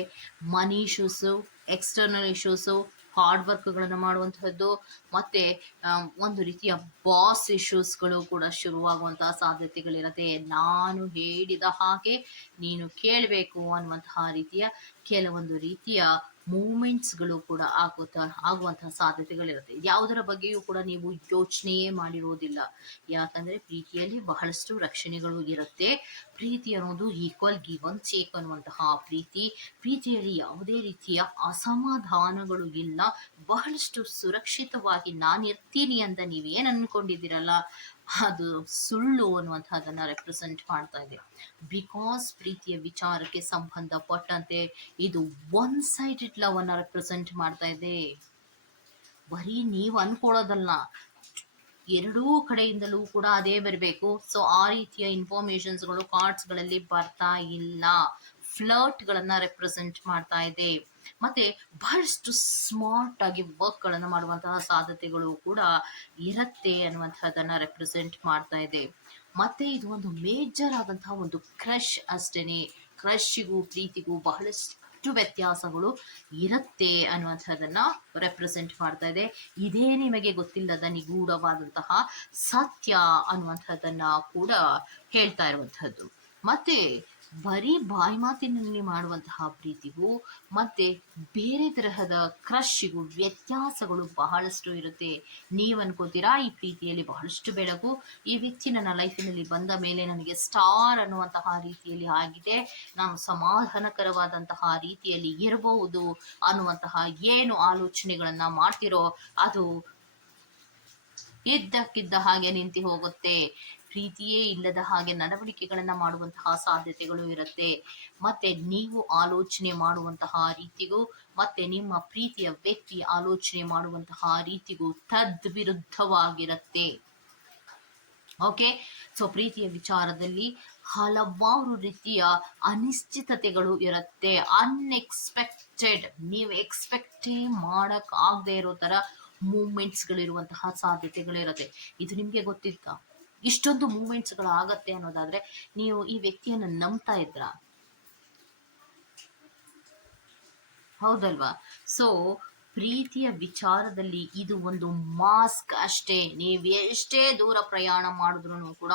money issues external issues hard ವರ್ಕ್ಗಳನ್ನು ಮಾಡುವಂತಹದ್ದು, ಮತ್ತೆ ಒಂದು ರೀತಿಯ ಬಾಸ್ ಇಶ್ಯೂಸ್ಗಳು ಕೂಡ ಶುರುವಾಗುವಂತಹ ಸಾಧ್ಯತೆಗಳಿರುತ್ತೆ. ನಾನು ಹೇಳಿದ ಹಾಗೆ ನೀನು ಕೇಳಬೇಕು ಅನ್ನುವಂತಹ ರೀತಿಯ ಕೆಲವೊಂದು ರೀತಿಯ ಮೂಮೆಂಟ್ಸ್ಗಳು ಕೂಡ ಆಗುತ್ತಾ, ಆಗುವಂತಹ ಸಾಧ್ಯತೆಗಳಿರುತ್ತೆ. ಯಾವುದರ ಬಗ್ಗೆಯೂ ಕೂಡ ನೀವು ಯೋಚನೆಯೇ ಮಾಡಿರೋದಿಲ್ಲ. ಯಾಕಂದ್ರೆ ಪ್ರೀತಿಯಲ್ಲಿ ಬಹಳಷ್ಟು ರಕ್ಷಣೆಗಳು ಇರುತ್ತೆ. ಪ್ರೀತಿ ಅನ್ನೋದು ಈಕ್ವಲ್ ಗಿವ್ ಒನ್ ಚೇಕ್ ಅನ್ನುವಂತಹ ಪ್ರೀತಿ. ಪ್ರೀತಿಯಲ್ಲಿ ಯಾವುದೇ ರೀತಿಯ ಅಸಮಾಧಾನಗಳು ಇಲ್ಲ. ಬಹಳಷ್ಟು ಸುರಕ್ಷಿತವಾಗಿ ನಾನಿರ್ತೀನಿ ಅಂತ ನೀವೇನು ಅನ್ಕೊಂಡಿದ್ದೀರಲ್ಲ? ಅದು ಸುಳ್ಳು ಅನ್ನುವಂಥದ್ದನ್ನ ರೆಪ್ರೆಸೆಂಟ್ ಮಾಡ್ತಾ ಇದೆ. ಬಿಕಾಸ್ ಪ್ರೀತಿಯ ವಿಚಾರಕ್ಕೆ ಸಂಬಂಧಪಟ್ಟಂತೆ ಇದು ಒನ್ ಸೈಡೆಡ್ ಲವ್ ಅನ್ನು ರೆಪ್ರೆಸೆಂಟ್ ಮಾಡ್ತಾ ಇದೆ. ಬರೀ ನೀವು ಅನ್ಕೊಳ್ಳೋದಲ್ಲ, ಎರಡೂ ಕಡೆಯಿಂದಲೂ ಕೂಡ ಅದೇ ಬರಬೇಕು. ಸೊ ಆ ರೀತಿಯ ಇನ್ಫಾರ್ಮೇಶನ್ಸ್ಗಳು ಕಾರ್ಡ್ಸ್ಗಳಲ್ಲಿ ಬರ್ತಾ ಇಲ್ಲ. ಫ್ಲರ್ಟ್ಗಳನ್ನು ರೆಪ್ರೆಸೆಂಟ್ ಮಾಡ್ತಾ ಇದೆ. ಮತ್ತೆ ಬಹಳಷ್ಟು ಸ್ಮಾರ್ಟ್ ಆಗಿ ವರ್ಕ್ ಗಳನ್ನ ಮಾಡುವಂತಹ ಸಾಧ್ಯತೆಗಳು ಕೂಡ ಇರತ್ತೆ ಅನ್ನುವಂತಹದನ್ನ ರೆಪ್ರೆಸೆಂಟ್ ಮಾಡ್ತಾ ಇದೆ. ಮತ್ತೆ ಇದು ಒಂದು ಮೇಜರ್ ಆದಂತಹ ಒಂದು ಕ್ರಶ್ ಅಷ್ಟೇನೆ. ಕ್ರಶ್ಗೂ ಪ್ರೀತಿಗೂ ಬಹಳಷ್ಟು ವ್ಯತ್ಯಾಸಗಳು ಇರುತ್ತೆ ಅನ್ನುವಂಥದ್ದನ್ನ ರೆಪ್ರೆಸೆಂಟ್ ಮಾಡ್ತಾ ಇದೆ. ಇದೇ ನಿಮಗೆ ಗೊತ್ತಿಲ್ಲದ ನಿಗೂಢವಾದಂತಹ ಸತ್ಯ ಅನ್ನುವಂಥದ್ದನ್ನ ಕೂಡ ಹೇಳ್ತಾ ಇರುವಂತಹದ್ದು. ಮತ್ತೆ ಬರೀ ಬಾಯಿ ಮಾತಿನಲ್ಲಿ ಮಾಡುವಂತಹ ಪ್ರೀತಿಗೂ ಮತ್ತೆ ಬೇರೆ ತರಹದ ಕ್ರಶ್ಗೂ ವ್ಯತ್ಯಾಸಗಳು ಬಹಳಷ್ಟು ಇರುತ್ತೆ. ನೀವು ಅನ್ಕೋತೀರಾ? ಈ ಪ್ರೀತಿಯಲ್ಲಿ ಬಹಳಷ್ಟು ಬೆಳಕು. ಈ ವ್ಯಕ್ತಿ ನನ್ನ ಲೈಫಿನಲ್ಲಿ ಬಂದ ಮೇಲೆ ನನಗೆ ಸ್ಟಾರ್ ಅನ್ನುವಂತಹ ರೀತಿಯಲ್ಲಿ ಆಗಿದೆ. ನಾನು ಸಮಾಧಾನಕರವಾದಂತಹ ರೀತಿಯಲ್ಲಿ ಇರಬಹುದು ಅನ್ನುವಂತಹ ಏನು ಆಲೋಚನೆಗಳನ್ನ ಮಾಡ್ತಿರೋ ಅದು ಇದ್ದಕ್ಕಿದ್ದ ಹಾಗೆ ನಿಂತಿ ಹೋಗುತ್ತೆ. ಪ್ರೀತಿಯೇ ಇಲ್ಲದ ಹಾಗೆ ನಡವಳಿಕೆಗಳನ್ನ ಮಾಡುವಂತಹ ಸಾಧ್ಯತೆಗಳು ಇರುತ್ತೆ. ಮತ್ತೆ ನೀವು ಆಲೋಚನೆ ಮಾಡುವಂತಹ ರೀತಿಗೂ, ಮತ್ತೆ ನಿಮ್ಮ ಪ್ರೀತಿಯ ವ್ಯಕ್ತಿ ಆಲೋಚನೆ ಮಾಡುವಂತಹ ರೀತಿಗೂ ತದ್ವಿರುದ್ಧವಾಗಿರುತ್ತೆ. ಓಕೆ? ಸೊ, ಪ್ರೀತಿಯ ವಿಚಾರದಲ್ಲಿ ಹಲವಾರು ರೀತಿಯ ಅನಿಶ್ಚಿತತೆಗಳು ಇರುತ್ತೆ. ಅನ್ಎಕ್ಸ್ಪೆಕ್ಟೆಡ್ ನೀವು ಎಕ್ಸ್ಪೆಕ್ಟೇ ಮಾಡಕ್ ಆಗದೆ ಇರೋ ತರ ಮೂಮೆಂಟ್ಸ್ಗಳಿರುವಂತಹ ಸಾಧ್ಯತೆಗಳಿರುತ್ತೆ. ಇದು ನಿಮ್ಗೆ ಗೊತ್ತಿತ್ತಾ? ಇಷ್ಟೊಂದು ಮೂಮೆಂಟ್ಸ್ಗಳು ಆಗತ್ತೆ ಅನ್ನೋದಾದ್ರೆ ನೀವು ಈ ವ್ಯಕ್ತಿಯನ್ನ ನಂಬ್ತಾ ಇದ್ರ ಹೌದಲ್ವಾ? ಸೊ ಪ್ರೀತಿಯ ವಿಚಾರದಲ್ಲಿ ಇದು ಒಂದು ಮಾಸ್ಕ್ ಅಷ್ಟೇ. ನೀವು ಎಷ್ಟೇ ದೂರ ಪ್ರಯಾಣ ಮಾಡಿದ್ರು ಕೂಡ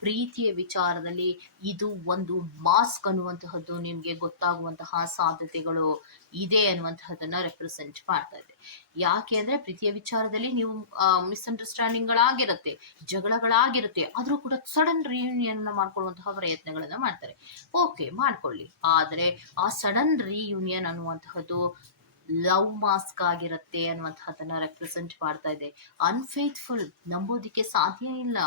ಪ್ರೀತಿಯ ವಿಚಾರದಲ್ಲಿ ಇದು ಒಂದು ಮಾಸ್ಕ್ ಅನ್ನುವಂತಹದ್ದು ನಿಮಗೆ ಗೊತ್ತಾಗುವಂತಹ ಸಾಧ್ಯತೆಗಳು. ಇದೆ ಅನ್ನುವಂತಹದನ್ನ ರೆಪ್ರೆಸೆಂಟ್ ಮಾಡ್ತಾ ಇದೆ. ಯಾಕೆ ಅಂದ್ರೆ ಪ್ರೀತಿಯ ವಿಚಾರದಲ್ಲಿ ನೀವು ಮಿಸ್ಅಂಡರ್ಸ್ಟ್ಯಾಂಡಿಂಗ್ ಗಳಾಗಿರುತ್ತೆ ಜಗಳಗಳಾಗಿರುತ್ತೆ, ಆದ್ರೂ ಕೂಡ ಸಡನ್ ರಿಯೂನಿಯನ್ ಮಾಡ್ಕೊಳ್ಳುವಂತಹ ಪ್ರಯತ್ನಗಳನ್ನ ಮಾಡ್ತಾರೆ. ಓಕೆ ಮಾಡ್ಕೊಳ್ಳಿ. ಆದ್ರೆ ಆ ಸಡನ್ ರಿಯೂನಿಯನ್ ಅನ್ನುವಂತಹದ್ದು ಲವ್ ಮಾಸ್ಕ್ ಆಗಿರುತ್ತೆ ಅನ್ನುವಂತಹದನ್ನ ರೆಪ್ರೆಸೆಂಟ್ ಮಾಡ್ತಾ ಇದೆ. ಅನ್ಫೇತ್ಫುಲ್ ನಂಬೋದಿಕ್ಕೆ ಸಾಧ್ಯ ಇಲ್ಲ.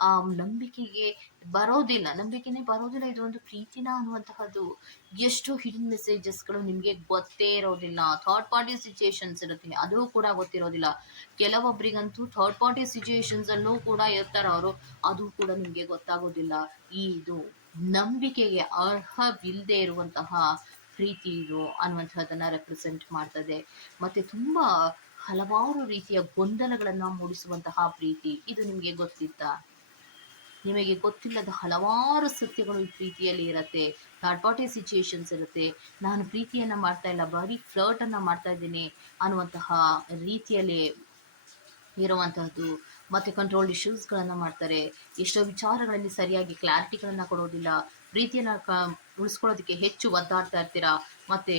ಆ ನಂಬಿಕೆಗೆ ಬರೋದಿಲ್ಲ. ನಂಬಿಕೆನೆ ಬರೋದಿಲ್ಲ. ಇದು ಒಂದು ಪ್ರೀತಿನ ಅನ್ನುವಂತಹದ್ದು. ಎಷ್ಟು ಹಿಡನ್ ಮೆಸೇಜಸ್ಗಳು ನಿಮಗೆ ಗೊತ್ತೇ ಇರೋದಿಲ್ಲ. ಥರ್ಡ್ ಪಾರ್ಟಿ ಸಿಚುಯೇಷನ್ಸ್ ಇರುತ್ತೆ. ಅದು ಕೂಡ ಗೊತ್ತಿರೋದಿಲ್ಲ. ಕೆಲವೊಬ್ಬರಿಗಂತೂ ಥರ್ಡ್ ಪಾರ್ಟಿ ಸಿಚುಯೇಷನ್ಸ್ ಅಲ್ಲೂ ಕೂಡ ಇರ್ತಾರೆ ಅವರು. ಅದು ಕೂಡ ನಿಮಗೆ ಗೊತ್ತಾಗೋದಿಲ್ಲ. ಈ ಇದು ನಂಬಿಕೆಗೆ ಅರ್ಹವಿಲ್ಲದೆ ಇರುವಂತಹ ಪ್ರೀತಿ ಇದು ರೆಪ್ರೆಸೆಂಟ್ ಮಾಡ್ತದೆ. ಮತ್ತೆ ತುಂಬಾ ಹಲವಾರು ರೀತಿಯ ಗೊಂದಲಗಳನ್ನ ಮೂಡಿಸುವಂತಹ ಪ್ರೀತಿ. ಇದು ನಿಮಗೆ ಗೊತ್ತಿತ್ತಾ? ನಿಮಗೆ ಗೊತ್ತಿಲ್ಲದ ಹಲವಾರು ಸತ್ಯಗಳು ಈ ಪ್ರೀತಿಯಲ್ಲಿ ಇರುತ್ತೆ. ಥರ್ಡ್ ಪಾರ್ಟಿ ಸಿಚುಯೇಷನ್ಸ್ ಇರುತ್ತೆ. ನಾನು ಪ್ರೀತಿಯನ್ನ ಮಾಡ್ತಾ ಇಲ್ಲ ಬರೀ ಫ್ಲರ್ಟ್ ಅನ್ನ ಮಾಡ್ತಾ ಇದ್ದೀನಿ ಅನ್ನುವಂತಹ ರೀತಿಯಲ್ಲಿ ಇರುವಂತಹದ್ದು. ಮತ್ತೆ ಕಂಟ್ರೋಲ್ ಇಶ್ಯೂಸ್ಗಳನ್ನು ಮಾಡ್ತಾರೆ. ಎಷ್ಟೋ ವಿಚಾರಗಳಲ್ಲಿ ಸರಿಯಾಗಿ ಕ್ಲಾರಿಟಿಗಳನ್ನು ಕೊಡೋದಿಲ್ಲ. ಪ್ರೀತಿಯನ್ನ ಕ ಉಳಿಸ್ಕೊಳ್ಳೋದಕ್ಕೆ ಹೆಚ್ಚು ಒದ್ದಾಡ್ತಾ ಇರ್ತೀರಾ? ಮತ್ತೆ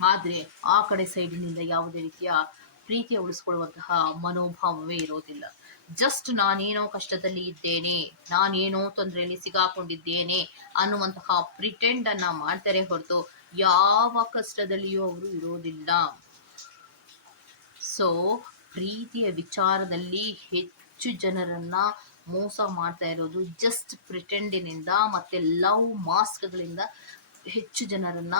ಆದ್ರೆ ಆ ಕಡೆ ಸೈಡಿನಿಂದ ಯಾವುದೇ ರೀತಿಯ ಪ್ರೀತಿಯ ಉಳಿಸ್ಕೊಳ್ಳುವಂತಹ ಮನೋಭಾವವೇ ಇರೋದಿಲ್ಲ. ಜಸ್ಟ್ ನಾನೇನೋ ಕಷ್ಟದಲ್ಲಿ ಇದ್ದೇನೆ, ನಾನೇನೋ ತೊಂದರೆಯಲ್ಲಿ ಸಿಗಾಕೊಂಡಿದ್ದೇನೆ ಅನ್ನುವಂತಹ ಪ್ರಿಟೆಂಡ್ ಅನ್ನ ಮಾಡ್ತಾರೆ ಹೊರತು ಯಾವ ಕಷ್ಟದಲ್ಲಿಯೂ ಅವರು ಇರೋದಿಲ್ಲ. ಸೊ ಪ್ರೀತಿಯ ವಿಚಾರದಲ್ಲಿ ಹೆಚ್ಚು ಜನರನ್ನ ಮೋಸ ಮಾಡ್ತಾ ಇರೋದು ಜಸ್ಟ್ ಪ್ರಿಟೆಂಡಿನಿಂದ ಮತ್ತೆ ಲವ್ ಮಾಸ್ಕ್ಗಳಿಂದ ಹೆಚ್ಚು ಜನರನ್ನ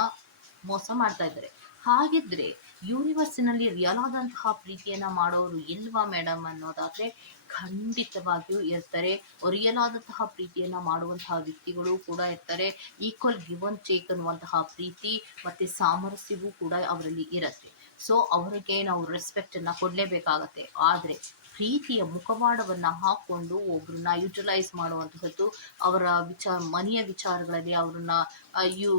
ಮೋಸ ಮಾಡ್ತಾ ಇದ್ದಾರೆ. ಹಾಗಿದ್ರೆ ಯೂನಿವರ್ಸಿನಲ್ಲಿ ರಿಯಲ್ ಆದಂತಹ ಪ್ರೀತಿಯನ್ನ ಮಾಡೋರು ಇಲ್ವಾ ಮೇಡಮ್ ಅನ್ನೋದಾದ್ರೆ ಖಂಡಿತವಾಗಿಯೂ ಇರ್ತಾರೆ. ರಿಯಲ್ ಆದಂತಹ ಪ್ರೀತಿಯನ್ನ ಮಾಡುವಂತಹ ವ್ಯಕ್ತಿಗಳು ಕೂಡ ಇರ್ತಾರೆ. ಈಕ್ವಲ್ ಗಿವನ್ ಚೇಕ್ ಅನ್ನುವಂತಹ ಪ್ರೀತಿ ಮತ್ತೆ ಸಾಮರಸ್ಯವೂ ಕೂಡ ಅವರಲ್ಲಿ ಇರುತ್ತೆ. ಸೊ ಅವರಿಗೆ ನಾವು ರೆಸ್ಪೆಕ್ಟ್ ಅನ್ನ ಕೊಡ್ಲೇಬೇಕಾಗತ್ತೆ. ಆದ್ರೆ ಪ್ರೀತಿಯ ಮುಖವಾಡವನ್ನ ಹಾಕೊಂಡು ಒಬ್ರನ್ನ ಯುಟಿಲೈಸ್ ಮಾಡುವಂತಹದ್ದು, ಅವರ ವಿಚಾರ, ಮನೆಯ ವಿಚಾರಗಳಲ್ಲಿ ಅವ್ರನ್ನ ಯು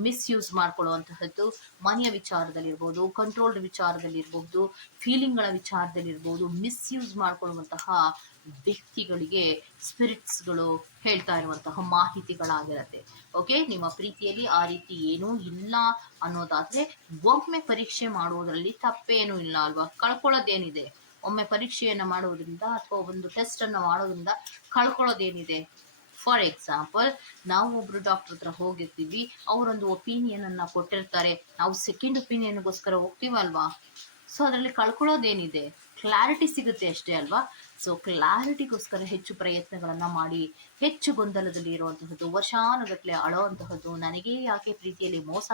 ಮಿಸ್ಯೂಸ್ ಮಾಡ್ಕೊಳ್ಳುವಂತಹದ್ದು, ಮನೆಯ ವಿಚಾರದಲ್ಲಿರ್ಬೋದು ಕಂಟ್ರೋಲ್ಡ್ ವಿಚಾರದಲ್ಲಿರ್ಬೋದು ಫೀಲಿಂಗ್ಗಳ ವಿಚಾರದಲ್ಲಿರ್ಬೋದು ಮಿಸ್ಯೂಸ್ ಮಾಡ್ಕೊಳ್ಳುವಂತಹ ವ್ಯಕ್ತಿಗಳಿಗೆ ಸ್ಪಿರಿಟ್ಸ್ಗಳು ಹೇಳ್ತಾ ಇರುವಂತಹ ಮಾಹಿತಿಗಳಾಗಿರುತ್ತೆ. ಓಕೆ ನಿಮ್ಮ ಪ್ರೀತಿಯಲ್ಲಿ ಆ ರೀತಿ ಏನೂ ಇಲ್ಲ ಅನ್ನೋದಾದರೆ ಒಮ್ಮೆ ಪರೀಕ್ಷೆ ಮಾಡುವುದರಲ್ಲಿ ತಪ್ಪೇನೂ ಇಲ್ಲ ಅಲ್ವಾ? ಕಳ್ಕೊಳ್ಳೋದೇನಿದೆ? ಒಮ್ಮೆ ಪರೀಕ್ಷೆಯನ್ನು ಮಾಡೋದ್ರಿಂದ ಅಥವಾ ಒಂದು ಟೆಸ್ಟ್ ಅನ್ನು ಮಾಡೋದ್ರಿಂದ ಕಳ್ಕೊಳ್ಳೋದೇನಿದೆ? ಫಾರ್ ಎಕ್ಸಾಂಪಲ್ ನಾವು ಒಬ್ರು ಡಾಕ್ಟರ್ ಹತ್ರ ಹೋಗಿರ್ತೀವಿ, ಅವರೊಂದು ಒಪಿನಿಯನ್ ಅನ್ನ ಕೊಟ್ಟಿರ್ತಾರೆ. ನಾವು ಸೆಕೆಂಡ್ ಒಪಿನಿಯನ್ಗೋಸ್ಕರ ಹೋಗ್ತೀವಲ್ವಾ? ಸೊ ಅದರಲ್ಲಿ ಕಳ್ಕೊಳ್ಳೋದೇನಿದೆ? ಕ್ಲಾರಿಟಿ ಸಿಗುತ್ತೆ ಅಷ್ಟೇ ಅಲ್ವಾ? ಸೊ ಕ್ಲಾರಿಟಿಗೋಸ್ಕರ ಹೆಚ್ಚು ಪ್ರಯತ್ನಗಳನ್ನ ಮಾಡಿ, ಹೆಚ್ಚು ಗೊಂದಲದಲ್ಲಿ ಇರುವಂತಹದ್ದು ವರ್ಷಾನುಗಟ್ಲೆ ಅಳುವಂತಹದ್ದು, ನನಗೆ ಯಾಕೆ ಪ್ರೀತಿಯಲ್ಲಿ ಮೋಸ